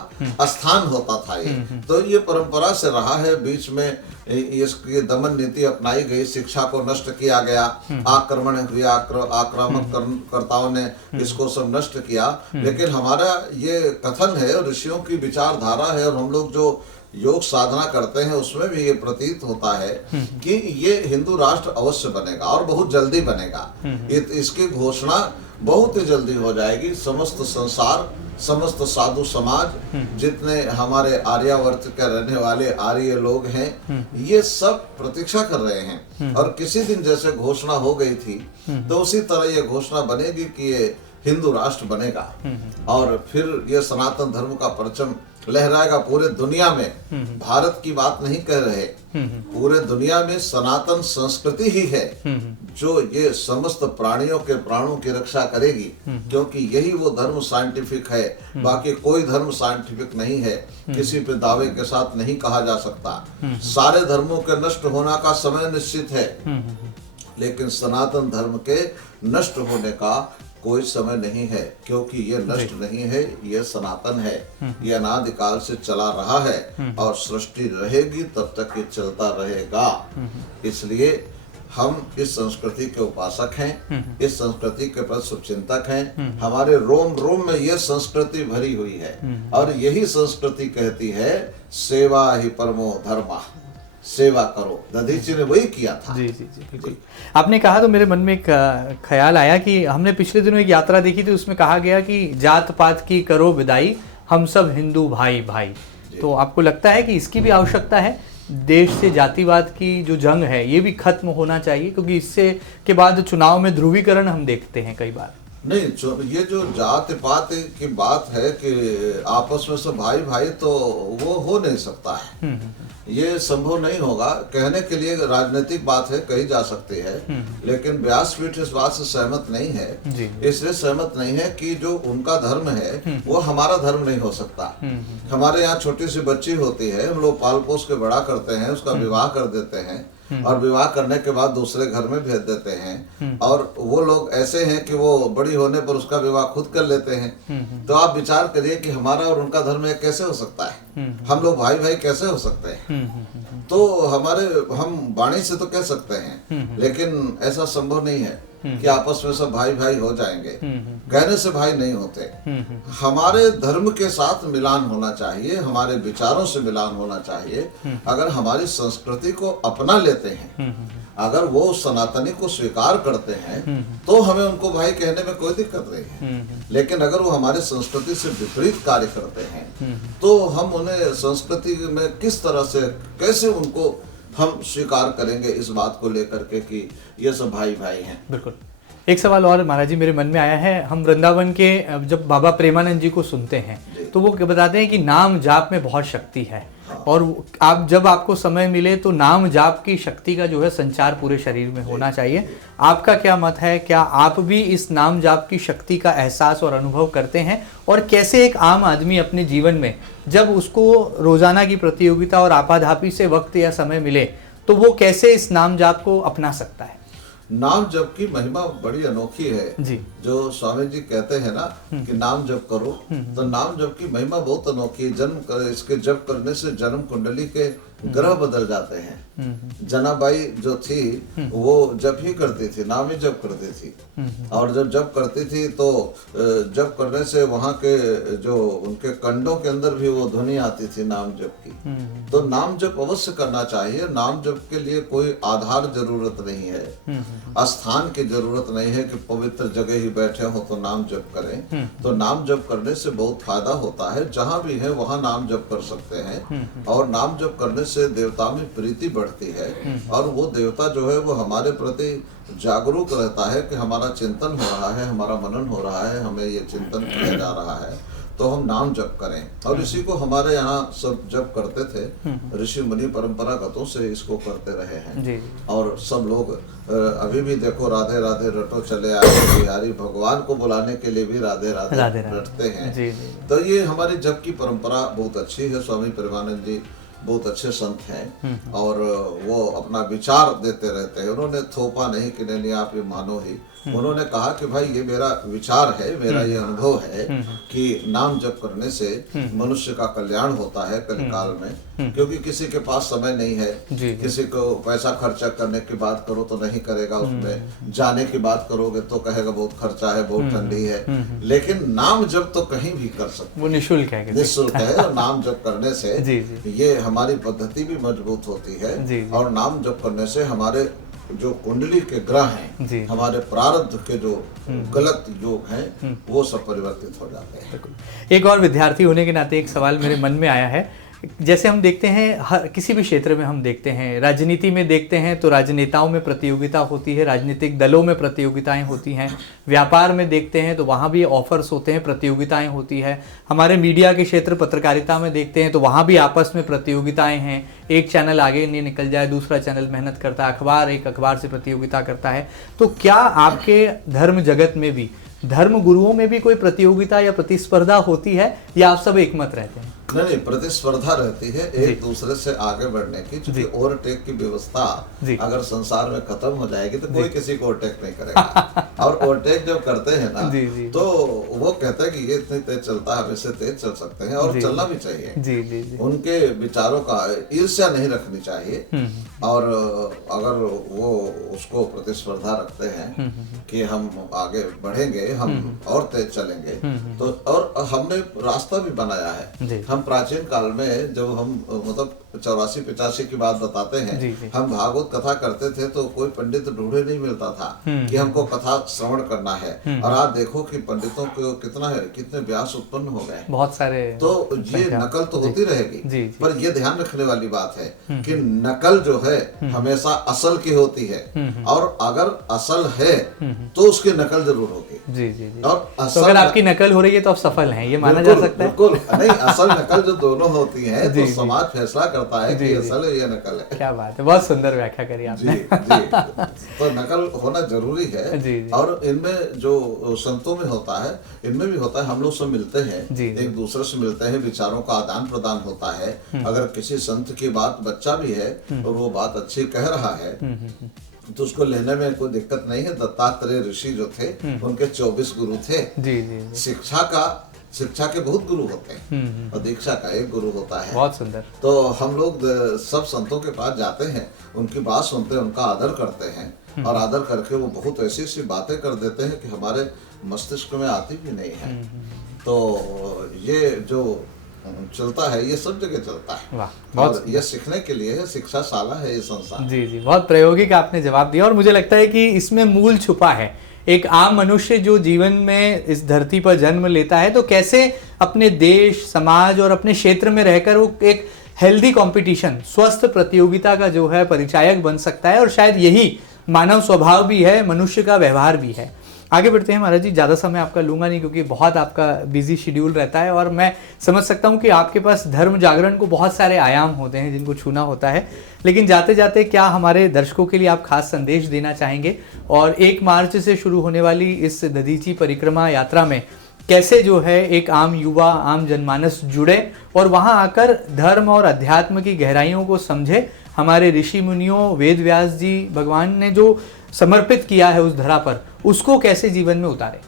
स्थान होता था ये। तो ये परंपरा से रहा है। बीच में इसकी दमन नीति अपनाई गई, शिक्षा को नष्ट किया गया, आक्रमण हुए, आक्रामक कर्ताओं ने इसको सब नष्ट किया। लेकिन हमारा ये कथन है और ऋषियों की विचारधारा है, और हम लोग जो योग साधना करते हैं उसमें भी ये प्रतीत होता है कि ये हिंदू राष्ट्र अवश्य बनेगा, और बहुत जल्दी बनेगा। इसकी घोषणा बहुत ही जल्दी हो जाएगी। समस्त संसार, समस्त साधु समाज, जितने हमारे आर्यावर्त के रहने वाले आर्य लोग हैं, ये सब प्रतीक्षा कर रहे हैं। और किसी दिन जैसे घोषणा हो गई थी, तो उसी तरह ये घोषणा बनेगी कि ये हिंदू राष्ट्र बनेगा, और फिर ये सनातन धर्म का परचम लहराएगा पूरे दुनिया में। भारत की बात नहीं कह रहे, पूरे दुनिया में सनातन संस्कृति ही है जो ये समस्त प्राणियों के प्राणों की रक्षा करेगी, क्योंकि यही वो धर्म साइंटिफिक है। बाकी कोई धर्म साइंटिफिक नहीं है, किसी पे दावे के साथ नहीं कहा जा सकता। सारे धर्मों के नष्ट होने का समय निश्चित है, लेकिन सनातन धर्म के नष्ट होने का कोई समय नहीं है, क्योंकि ये नष्ट नहीं है, ये सनातन है, ये अनादिकाल से चला रहा है, और सृष्टि रहेगी तब तक ये चलता रहेगा। इसलिए हम इस संस्कृति के उपासक हैं, इस संस्कृति के प्रति शुभचिंतक हैं। हमारे रोम रोम में ये संस्कृति भरी हुई है, और यही संस्कृति कहती है सेवा ही परमो धर्म, सेवा करो। दधीची ने वही किया था। जी जी जी बिल्कुल। आपने कहा तो मेरे मन में एक ख्याल आया कि हमने पिछले दिनों एक यात्रा देखी थी, उसमें कहा गया कि जात पात की करो विदाई, हम सब हिंदू भाई भाई। तो आपको लगता है कि इसकी भी आवश्यकता है? देश से जातिवाद की जो जंग है ये भी खत्म होना चाहिए, क्योंकि इससे के बाद चुनाव में ध्रुवीकरण हम देखते हैं कई बार। नहीं, ये जो जात पात की बात है कि आपस में सब भाई भाई, तो वो हो नहीं सकता है। ये संभव नहीं होगा। कहने के लिए राजनीतिक बात है, कही जा सकती है, लेकिन व्यासपीठ इस बात से सहमत नहीं है। इसलिए सहमत नहीं है कि जो उनका धर्म है वो हमारा धर्म नहीं हो सकता। हमारे यहाँ छोटी सी बच्ची होती है, हम लोग पाल पोस के बड़ा करते हैं, उसका विवाह कर देते हैं, और विवाह करने के बाद दूसरे घर में भेज देते हैं। और वो लोग ऐसे हैं कि वो बड़ी होने पर उसका विवाह खुद कर लेते हैं। तो आप विचार करिए कि हमारा और उनका धर्म एक कैसे हो सकता है? हम लोग भाई भाई कैसे हो सकते हैं? तो हम वाणी से तो कह सकते हैं, लेकिन ऐसा संभव नहीं है। कि आपस में सब भाई भाई हो जाएंगे। कहने से भाई नहीं होते। हमारे धर्म के साथ मिलान होना चाहिए, हमारे विचारों से मिलान होना चाहिए। अगर हमारी संस्कृति को अपना लेते हैं, अगर वो सनातनी को स्वीकार करते हैं, तो हमें उनको भाई कहने में कोई दिक्कत नहीं है। लेकिन अगर वो हमारे संस्कृति से विपरीत कार्य करते हैं, तो हम उन्हें संस्कृति में किस तरह से, कैसे उनको हम स्वीकार करेंगे इस बात को लेकर के कि ये सब भाई भाई हैं। बिल्कुल। एक सवाल और महाराज जी मेरे मन में आया है। हम वृंदावन के जब बाबा प्रेमानंद जी को सुनते हैं तो वो बताते हैं कि नाम जाप में बहुत शक्ति है, और आप जब आपको समय मिले तो नाम जाप की शक्ति का जो है संचार पूरे शरीर में होना चाहिए। आपका क्या मत है? क्या आप भी इस नाम जाप की शक्ति का एहसास और अनुभव करते हैं? और कैसे एक आम आदमी अपने जीवन में जब उसको रोजाना की प्रतियोगिता और आपाधापी से वक्त या समय मिले तो वो कैसे इस नाम जाप को अपना सकता है? नाम जप की महिमा बड़ी अनोखी है जी। जो स्वामी जी कहते हैं ना कि नाम जप करो, तो नाम जप की महिमा बहुत अनोखी है। इसके जप करने से जन्म कुंडली के ग्रह बदल जाते हैं। जनाबाई जो थी वो जप ही करती थी, नाम ही जप करती थी, और जब जप करती थी तो जप करने से वहाँ के जो उनके कंडों के अंदर भी वो ध्वनि आती थी नाम जप की। तो नाम जप अवश्य करना चाहिए। नाम जप के लिए कोई आधार जरूरत नहीं है, स्थान की जरूरत नहीं है कि पवित्र जगह ही बैठे हो तो नाम जप करें। तो नाम जप करने से बहुत फायदा होता है। जहाँ भी है वहाँ नाम जप कर सकते हैं, और नाम जप करने से देवता में प्रीति बढ़ती है, और वो देवता जो है वो हमारे प्रति जागरूक रहता है कि हमारा चिंतन हो रहा है, हमारा मनन हो रहा है, हमें ये चिंतन किया जा रहा है, तो हम नाम जप करें। और इसी को हमारे यहाँ सब जप करते थे, ऋषि मुनि परंपरागतों से इसको करते रहे हैं। और सब लोग अभी भी देखो राधे राधे रटो चले आए बिहारी, भगवान को बुलाने के लिए भी राधे राधे रटते हैं। तो ये हमारी जप की परंपरा बहुत अच्छी है। स्वामी प्रेमानंद जी बहुत अच्छे संत हैं, और वो अपना विचार देते रहते हैं। उन्होंने थोपा नहीं कि नहीं आप ये मानो ही। उन्होंने कहा कि भाई ये मेरा विचार है, मेरा ये अनुभव है कि नाम जप करने से मनुष्य का कल्याण होता है कलिकाल में। क्योंकि किसी के पास समय नहीं है, किसी को पैसा खर्चा करने की बात करो तो नहीं करेगा, उसमें जाने की बात करोगे तो कहेगा बहुत खर्चा है, बहुत ठंडी है। लेकिन नाम जप तो कहीं भी कर सकते, वो निःशुल्क है, निःशुल्क है। और नाम जप करने से ये हमारी पद्धति भी मजबूत होती है, और नाम जप करने से हमारे जो कुंडली के ग्रह हैं, हमारे प्रारब्ध के जो गलत योग हैं, वो सब परिवर्तित हो जाते हैं। एक और विद्यार्थी होने के नाते एक सवाल मेरे मन में आया है। जैसे हम देखते हैं हर किसी भी क्षेत्र में हम देखते हैं, राजनीति में देखते हैं तो राजनेताओं में प्रतियोगिता होती है, राजनीतिक दलों में प्रतियोगिताएं होती हैं। व्यापार में देखते हैं तो वहाँ भी ऑफर्स होते हैं, प्रतियोगिताएं होती है। हमारे मीडिया के क्षेत्र पत्रकारिता में देखते हैं तो वहाँ भी आपस में प्रतियोगिताएं हैं। एक चैनल आगे नहीं निकल जाए, दूसरा चैनल मेहनत करता है, अखबार एक अखबार से प्रतियोगिता करता है। तो क्या आपके धर्म जगत में भी, धर्म गुरुओं में भी कोई प्रतियोगिता या प्रतिस्पर्धा होती है, या आप सब एकमत रहते हैं? नहीं, प्रतिस्पर्धा रहती है एक दूसरे से आगे बढ़ने की। क्योंकि ओवरटेक की व्यवस्था अगर संसार में खत्म हो जाएगी तो कोई किसी को ओवरटेक नहीं करेगा। और ओवरटेक जब करते हैं ना तो वो कहते हैं कि ये इतनी तेज चलता है, वैसे तेज चल सकते हैं, और चलना भी चाहिए। उनके विचारों का ईर्ष्या नहीं रखनी चाहिए। और अगर वो उसको प्रतिस्पर्धा रखते हैं कि हम आगे बढ़ेंगे, हम और तेज चलेंगे, तो और हमने रास्ता भी बनाया है। हम प्राचीन काल में जब हम मतलब 84-85 की बात बताते हैं, हम भागवत कथा करते थे तो कोई पंडित ढूंढे नहीं मिलता था कि हमको कथा श्रवण करना है। और आप देखो कि पंडितों को कितने व्यास उत्पन्न हो गए, बहुत सारे। तो ये नकल तो होती रहेगी, पर ये ध्यान रखने वाली बात है कि नकल जो है हमेशा असल की होती है, और अगर असल है तो उसकी नकल जरूर होगी। और तो अगर आपकी नकल हो रही है तो आप सफल हैं, ये माना जा सकता है? बिल्कुल नहीं, असल नकल जो दोनों होती है तो समाज फैसला करता है कि असल है या नकल है। क्या बात है, बहुत सुंदर व्याख्या करी आपने। तो नकल होना जरूरी है। और इनमें जो संतों में होता है, इनमें भी होता है। हम लोग सब मिलते हैं, एक दूसरे से मिलते हैं, विचारों का आदान प्रदान होता है। अगर किसी संत की बात बच्चा भी है और वो बात अच्छी कह रहा है तो उसको लेने में कोई दिक्कत नहीं है। दत्तात्रेय ऋषि जो थे उनके 24 गुरु थे। शिक्षा का शिक्षा के बहुत गुरु होते हैं और दीक्षा का एक गुरु होता है। बहुत सुंदर। तो हम लोग सब संतों के पास जाते हैं, उनकी बात सुनते हैं, उनका आदर करते हैं और आदर करके वो बहुत ऐसी ऐसी बातें कर देते हैं कि हमारे मस्तिष्क में आती भी नहीं है। तो ये जो चलता है ये सब जगह चलता है। वाह, और ये सीखने के लिए है, शिक्षाशाला है ये संस्थान। जी जी, बहुत प्रायोगिक आपने जवाब दिया और मुझे लगता है कि इसमें मूल छुपा है। एक आम मनुष्य जो जीवन में इस धरती पर जन्म लेता है तो कैसे अपने देश, समाज और अपने क्षेत्र में रहकर वो एक हेल्दी कंपटीशन, स्वस्थ प्रतियोगिता का जो है परिचायक बन सकता है। और शायद यही मानव स्वभाव भी है, मनुष्य का व्यवहार भी है। आगे बढ़ते हैं महाराज जी, ज़्यादा समय आपका लूंगा नहीं क्योंकि बहुत आपका बिजी शेड्यूल रहता है और मैं समझ सकता हूँ कि आपके पास धर्म जागरण को बहुत सारे आयाम होते हैं जिनको छूना होता है। लेकिन जाते जाते क्या हमारे दर्शकों के लिए आप खास संदेश देना चाहेंगे? और 1 मार्च से शुरू होने वाली इस दधीची परिक्रमा यात्रा में कैसे जो है एक आम युवा, आम जनमानस जुड़े और वहाँ आकर धर्म और अध्यात्म की गहराइयों को समझे? हमारे ऋषि मुनियों, वेद व्यास जी, भगवान ने जो समर्पित किया है उस धरा पर, उसको कैसे जीवन में उतारे?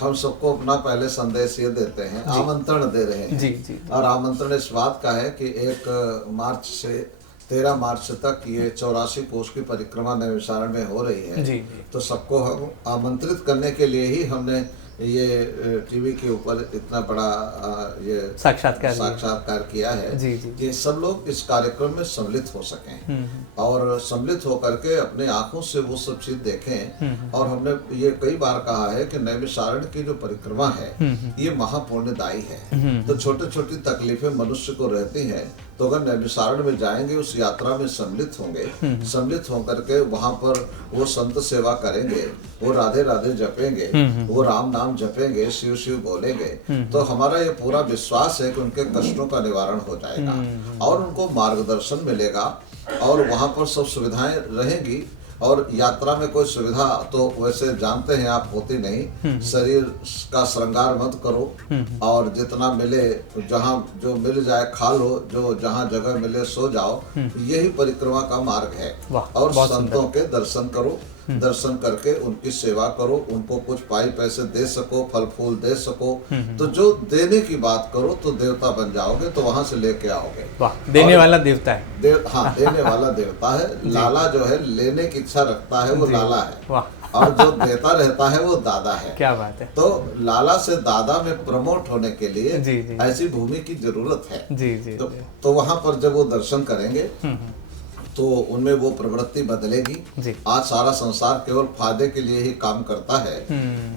हम सबको अपना पहले संदेश ये देते हैं, आमंत्रण दे रहे हैं। जी जी। और आमंत्रण इस बात का है कि 1 मार्च से 13 मार्च तक ये 84 कोस की परिक्रमा नैमिषारण्य में हो रही है। जी। तो सबको हम आमंत्रित करने के लिए ही हमने ये टीवी के ऊपर इतना बड़ा ये साक्षात्कार किया है। जी जी। कि सब लोग इस कार्यक्रम में सम्मिलित हो सकें और सम्मिलित होकर के अपने आंखों से वो सब चीज देखें। और हमने ये कई बार कहा है कि नैमिषारण्य की जो परिक्रमा है ये महापुण्यदायी है। तो छोटी छोटी तकलीफें मनुष्य को रहती हैं, तो अगर नैमिषारण्य में जाएंगे, उस यात्रा में सम्मिलित होंगे, सम्मिलित होकर के वहां पर वो संत सेवा करेंगे, वो राधे राधे जपेंगे, वो राम नाम जपेंगे, शिव शिव बोलेंगे, तो हमारा ये पूरा विश्वास है कि उनके कष्टों का निवारण हो जाएगा और उनको मार्गदर्शन मिलेगा और वहां पर सब सुविधाएं रहेंगी। और यात्रा में कोई सुविधा तो वैसे जानते हैं आप होती नहीं, शरीर का श्रृंगार मत करो और जितना मिले जहाँ जो मिल जाए खा लो, जो जहाँ जगह मिले सो जाओ, यही परिक्रमा का मार्ग है। और संतों के दर्शन करो, दर्शन करके उनकी सेवा करो, उनको कुछ पाई पैसे दे सको, फल फूल दे सको, तो जो देने की बात करो तो देवता बन जाओगे, तो वहां से लेके आओगे। देने वाला देवता है। हाँ, देने वाला देवता है। लाला जो है लेने की इच्छा रखता है, वो लाला है। और जो देता रहता है वो दादा है। क्या बात है। तो लाला से दादा में प्रमोट होने के लिए ऐसी भूमि की जरूरत है। जी जी। तो वहां पर जब वो दर्शन करेंगे तो उनमें वो प्रवृत्ति बदलेगी। आज सारा संसार केवल फायदे के लिए ही काम करता है,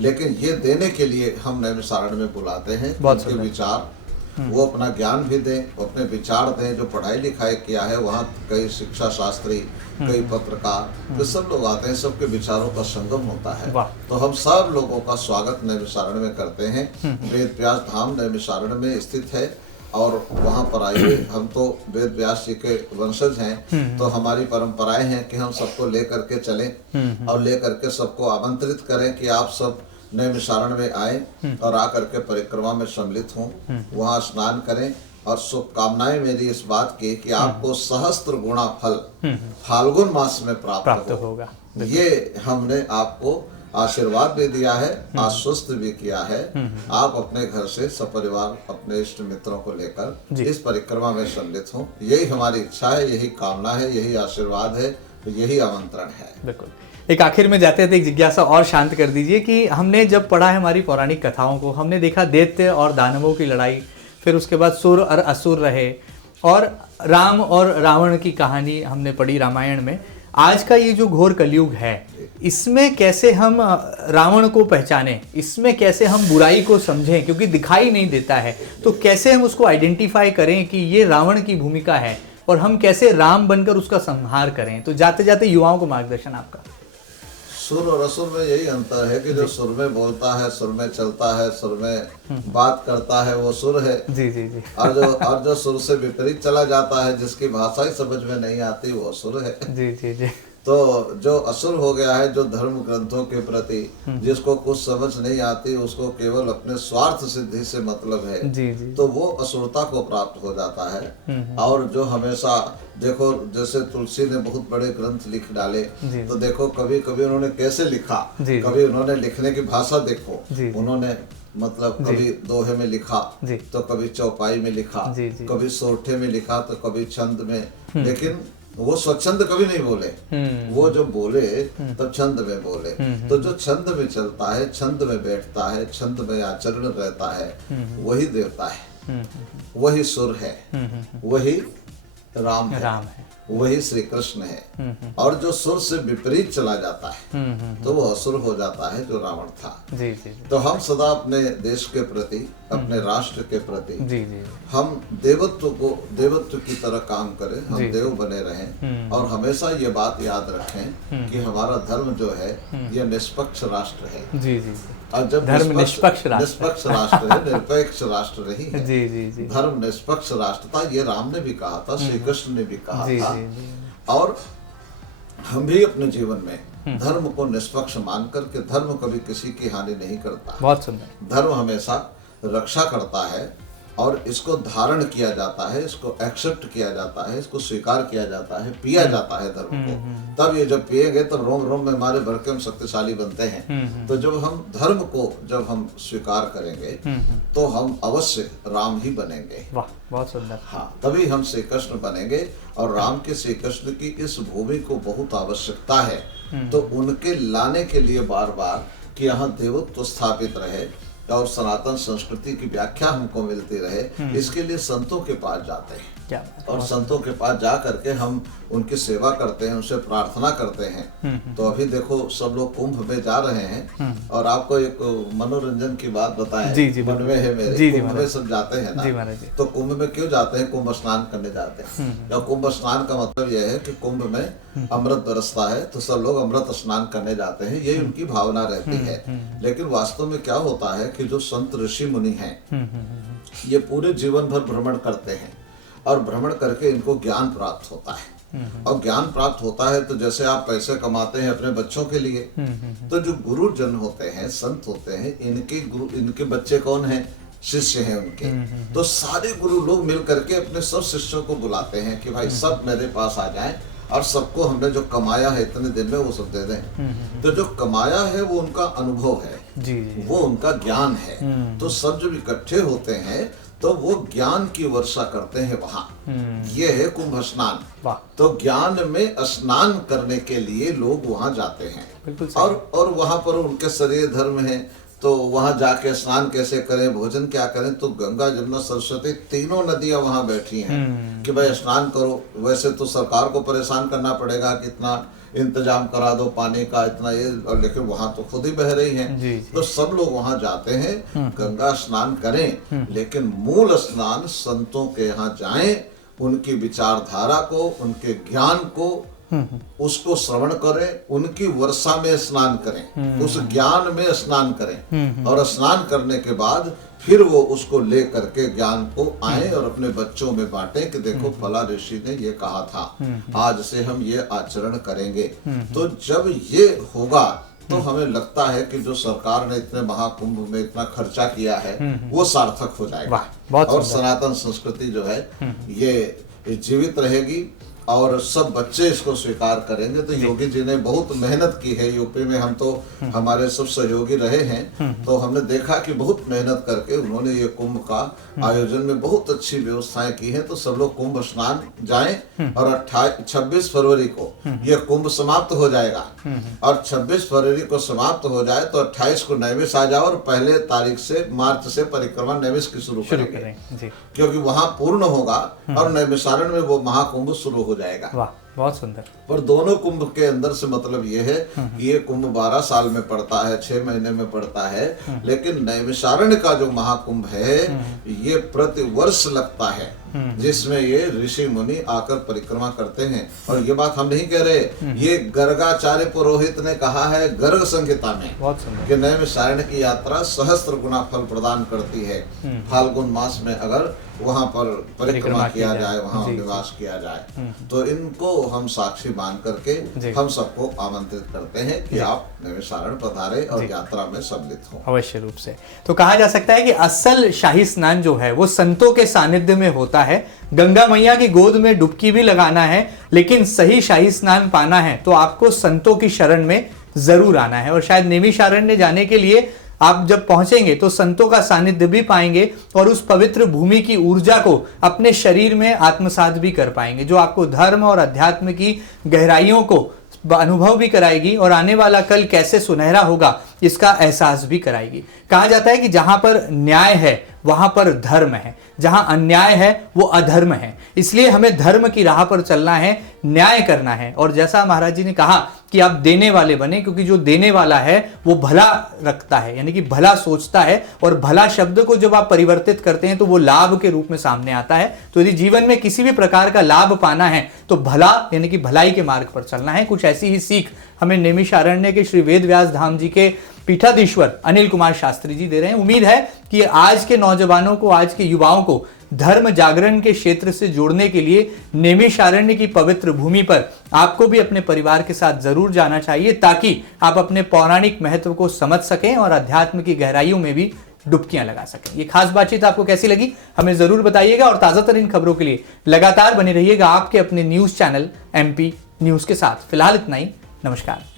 लेकिन ये देने के लिए हम नैमिषारण्य में बुलाते हैं। उनके विचार, वो अपना ज्ञान भी दें, अपने विचार दें। जो पढ़ाई लिखाई किया है वहाँ कई शिक्षा शास्त्री, कई पत्रकार, तो सब लोग आते हैं, सबके विचारों का संगम होता है। तो हम सब लोगों का स्वागत नैमिषारण्य में करते हैं। वेद व्यास धाम नैमिषारण्य में स्थित है और वहाँ पर आइए। हम तो वेद व्यास जी के वंशज हैं, तो हमारी परंपराएं हैं कि हम सबको लेकर के चलें और लेकर के सबको आमंत्रित करें कि आप सब नैमिषारण्य में आए और आकर के परिक्रमा में सम्मिलित हों, वहाँ स्नान करें। और शुभकामनाएं मेरी इस बात की कि आपको सहस्त्र गुणा फल फाल्गुन मास में प्राप्त होगा। ये हमने आपको आशीर्वाद भी दिया है, आश्वस्त भी किया है। आप अपने घर से सपरिवार अपने इष्ट मित्रों को लेकर इस परिक्रमा में सम्मिलित हों। यही हमारी इच्छा है, यही कामना है, यही आशीर्वाद है, यही आमंत्रण है। बिल्कुल। एक आखिर में जाते थे एक जिज्ञासा और शांत कर दीजिए कि हमने जब पढ़ा है हमारी पौराणिक कथाओं को, हमने देखा दैत्य और दानवों की लड़ाई, फिर उसके बाद सुर और असुर रहे, और राम और रावण की कहानी हमने पढ़ी रामायण में। आज का ये जो घोर कलयुग है, इसमें कैसे हम रावण को पहचानें, इसमें कैसे हम बुराई को समझें, क्योंकि दिखाई नहीं देता है, तो कैसे हम उसको आइडेंटिफाई करें कि ये रावण की भूमिका है और हम कैसे राम बनकर उसका संहार करें? तो जाते जाते युवाओं को मार्गदर्शन आपका। सुर और असुर में यही अंतर है कि जो सुर में बोलता है, सुर में चलता है, सुर में बात करता है, वो सुर है। जी जी जी। और जो सुर से विपरीत चला जाता है, जिसकी भाषा ही समझ में नहीं आती, वो असुर है। जी जी जी। तो जो असुर हो गया है, जो धर्म ग्रंथों के प्रति जिसको कुछ समझ नहीं आती, उसको केवल अपने स्वार्थ सिद्धि से मतलब है, जी जी। तो वो असुरता को प्राप्त हो जाता है। और जो हमेशा देखो, जैसे तुलसी ने बहुत बड़े ग्रंथ लिख डाले, तो देखो कभी कभी उन्होंने कैसे लिखा, कभी उन्होंने लिखने की भाषा देखो, उन्होंने मतलब कभी दोहे में लिखा जी। तो कभी चौपाई में लिखा, जी, जी। कभी सोठे में लिखा तो कभी छंद में, लेकिन वो स्वच्छंद कभी नहीं बोले। वो जब बोले तब छंद में बोले। तो जो छंद में चलता है, छंद में बैठता है, छंद में आचरण रहता है, वही देवता है, वही सुर है, वही राम है, वही श्री कृष्ण है। और जो सुर से विपरीत चला जाता है तो वो असुर हो जाता है, जो रावण था। जी जी तो हम सदा अपने देश के प्रति, अपने राष्ट्र के प्रति जी जी हम देवत्व की तरह काम करें, हम देव बने रहें, और हमेशा ये बात याद रखें कि हमारा धर्म जो है ये निष्पक्ष राष्ट्र है। जी जी और जब धर्म निष्पक्ष निष्पक्ष राष्ट्र है, निरपेक्ष राष्ट्र नहीं है। जी जी जी धर्म निष्पक्ष राष्ट्र था, ये राम ने भी कहा था, श्री कृष्ण ने भी कहा जी था। जी जी और हम भी अपने जीवन में धर्म को निष्पक्ष मान करके, धर्म कभी किसी की हानि नहीं करता। बहुत सुंदर। धर्म हमेशा रक्षा करता है और इसको धारण किया जाता है, इसको एक्सेप्ट किया जाता है, इसको स्वीकार किया जाता है, पिया जाता है धर्म को। तब ये जब पिएंगे तब रोम रोम में हमारे भर के हम शक्तिशाली बनते हैं। तो जब हम धर्म को जब हम स्वीकार करेंगे तो हम अवश्य राम ही बनेंगे। वाह, बहुत सुंदर। हाँ, तभी हम श्री कृष्ण बनेंगे। और राम के श्री कृष्ण की इस भूमि को बहुत आवश्यकता है। तो उनके लाने के लिए बार बार कि यहाँ देवत्व स्थापित रहे और सनातन संस्कृति की व्याख्या हमको मिलती रहे, इसके लिए संतों के पास जाते हैं। क्या और संतों के पास जा करके हम उनकी सेवा करते हैं, उनसे प्रार्थना करते हैं। तो अभी देखो सब लोग कुंभ में जा रहे हैं। और आपको एक मनोरंजन की बात बताएं, जी जी मन में है मेरे। जी, कुंभ में सब जाते हैं ना, जी महाराज जी। तो कुंभ में क्यों जाते हैं? कुंभ स्नान करने जाते हैं। और कुंभ स्नान का मतलब यह है कि कुंभ में अमृत बरसता है, तो सब लोग अमृत स्नान करने जाते हैं, यही उनकी भावना रहती है। लेकिन वास्तव में क्या होता है कि जो संत ऋषि मुनि हैं, ये पूरे जीवन भर भ्रमण करते हैं, और भ्रमण करके इनको ज्ञान प्राप्त होता है। और ज्ञान प्राप्त होता है तो जैसे आप पैसे कमाते हैं अपने बच्चों के लिए, तो जो गुरुजन होते हैं, संत होते हैं, इनके बच्चे कौन हैं? शिष्य हैं उनके। तो सारे गुरु लोग मिल करके अपने सब शिष्यों को बुलाते हैं कि भाई सब मेरे पास आ जाएं, और सबको हमने जो कमाया है इतने दिन में वो सब दे दें। तो जो कमाया है वो उनका अनुभव है, जी जी वो उनका ज्ञान है। तो सब जब इकट्ठे होते हैं तो वो ज्ञान की वर्षा करते हैं वहां। ये है कुंभ स्नान। तो ज्ञान में स्नान करने के लिए लोग वहां जाते हैं। बिल्कुल सही। और वहां पर उनके शरीर धर्म है, तो वहां जाके स्नान कैसे करें, भोजन क्या करें? तो गंगा जमुना सरस्वती तीनों नदियां वहां बैठी हैं कि भाई स्नान करो। वैसे तो सरकार को परेशान करना पड़ेगा कि इतना इंतजाम करा दो पानी का, इतना ये, और लेकिन वहां तो खुद ही बह रही हैं। तो सब लोग वहां जाते हैं, गंगा स्नान करें, लेकिन मूल स्नान संतों के यहाँ जाएं, उनकी विचारधारा को, उनके ज्ञान को, उसको श्रवण करें, उनकी वर्षा में स्नान करें, उस ज्ञान में स्नान करें, और स्नान करने के बाद फिर वो उसको ले करके ज्ञान को आए और अपने बच्चों में बांटे कि देखो फला ऋषि ने ये कहा था, आज से हम ये आचरण करेंगे। तो जब ये होगा तो हमें लगता है कि जो सरकार ने इतने महाकुंभ में इतना खर्चा किया है वो सार्थक हो जाएगा। और सनातन संस्कृति जो है ये जीवित रहेगी और सब बच्चे इसको स्वीकार करेंगे। तो योगी जी ने बहुत मेहनत की है यूपी में। हम तो हमारे सब सहयोगी रहे हैं, तो हमने देखा कि बहुत मेहनत करके उन्होंने ये कुंभ का आयोजन में बहुत अच्छी व्यवस्थाएं की हैं। तो सब लोग कुंभ स्नान जाएं और 26 फरवरी को ये कुंभ समाप्त हो जाएगा, और 26 फरवरी को समाप्त हो जाए तो 28 को नैमिष आ जाओ, और पहले तारीख से मार्च से परिक्रमा नैमिष की शुरू करेंगे, क्योंकि वहां पूर्ण होगा और नैमिषारण्य में वो महाकुंभ शुरू हो जाएगा। वाह, बहुत सुंदर। पर दोनों कुंभ के अंदर से मतलब ये है कि ये कुंभ 12 साल में पड़ता है, 6 महीने में पड़ता है, लेकिन नैमिषारण्य का जो महाकुंभ है ये प्रति वर्ष लगता है, जिसमें ये ऋषि मुनि आकर परिक्रमा करते हैं। और ये बात हम नहीं कह रहे, ये गर्गाचार्य पुरोहित ने कहा है गर्ग संहिता में कि नैमिषारण्य की यात्रा सहस्त्र गुना फल प्रदान करती है। फाल्गुन मास में अगर वहां पर परिक्रमा किया जाए, वहां निवास किया जाए, तो इनको हम साक्षी मान करके हम सबको आमंत्रित करते हैं कि आप नैमिषारण्य पधारे और यात्रा में सम्मिलित हो। अवश्य रूप से। तो कहा जा सकता है कि असल शाही स्नान जो है वो संतों के सानिध्य में होता है। गंगा मैया की गोद में डुबकी भी लगाना है, लेकिन सही शाही स्नान पाना है तो आपको संतों की शरण में जरूर आना है। और शायद नैमिषारण्य जाने के लिए आप जब पहुंचेंगे तो संतों का सानिध्य भी पाएंगे और उस पवित्र भूमि की ऊर्जा को अपने शरीर में आत्मसात भी कर पाएंगे, जो आपको धर्म और अध्यात्म की गहराइयों को अनुभव भी कराएगी और आने वाला कल कैसे सुनहरा होगा इसका एहसास भी कराएगी। कहा जाता है कि जहां पर न्याय है वहां पर धर्म है, जहां अन्याय है वो अधर्म है। इसलिए हमें धर्म की राह पर चलना है, न्याय करना है। और जैसा महाराज जी ने कहा कि आप देने वाले बने, क्योंकि जो देने वाला है वो भला रखता है, यानी कि भला सोचता है। और भला शब्द को जब आप परिवर्तित करते हैं तो वो लाभ के रूप में सामने आता है। तो यदि जीवन में किसी भी प्रकार का लाभ पाना है तो भला यानी कि भलाई के मार्ग पर चलना है। कुछ ऐसी ही सीख हमें नैमिषारण्य के श्री वेद व्यास धाम जी के पीठाधीश्वर अनिल कुमार शास्त्री जी दे रहे हैं। उम्मीद है कि आज के नौजवानों को, आज के युवाओं को धर्म जागरण के क्षेत्र से जोड़ने के लिए नैमिषारण्य की पवित्र भूमि पर आपको भी अपने परिवार के साथ जरूर जाना चाहिए, ताकि आप अपने पौराणिक महत्व को समझ सकें और अध्यात्म की गहराइयों में भी डुबकियां लगा सकें। ये खास बातचीत आपको कैसी लगी हमें जरूर बताइएगा और ताजा तरीन खबरों के लिए लगातार बने रहिएगा आपके अपने न्यूज चैनल MP न्यूज के साथ। फिलहाल इतना ही, नमस्कार।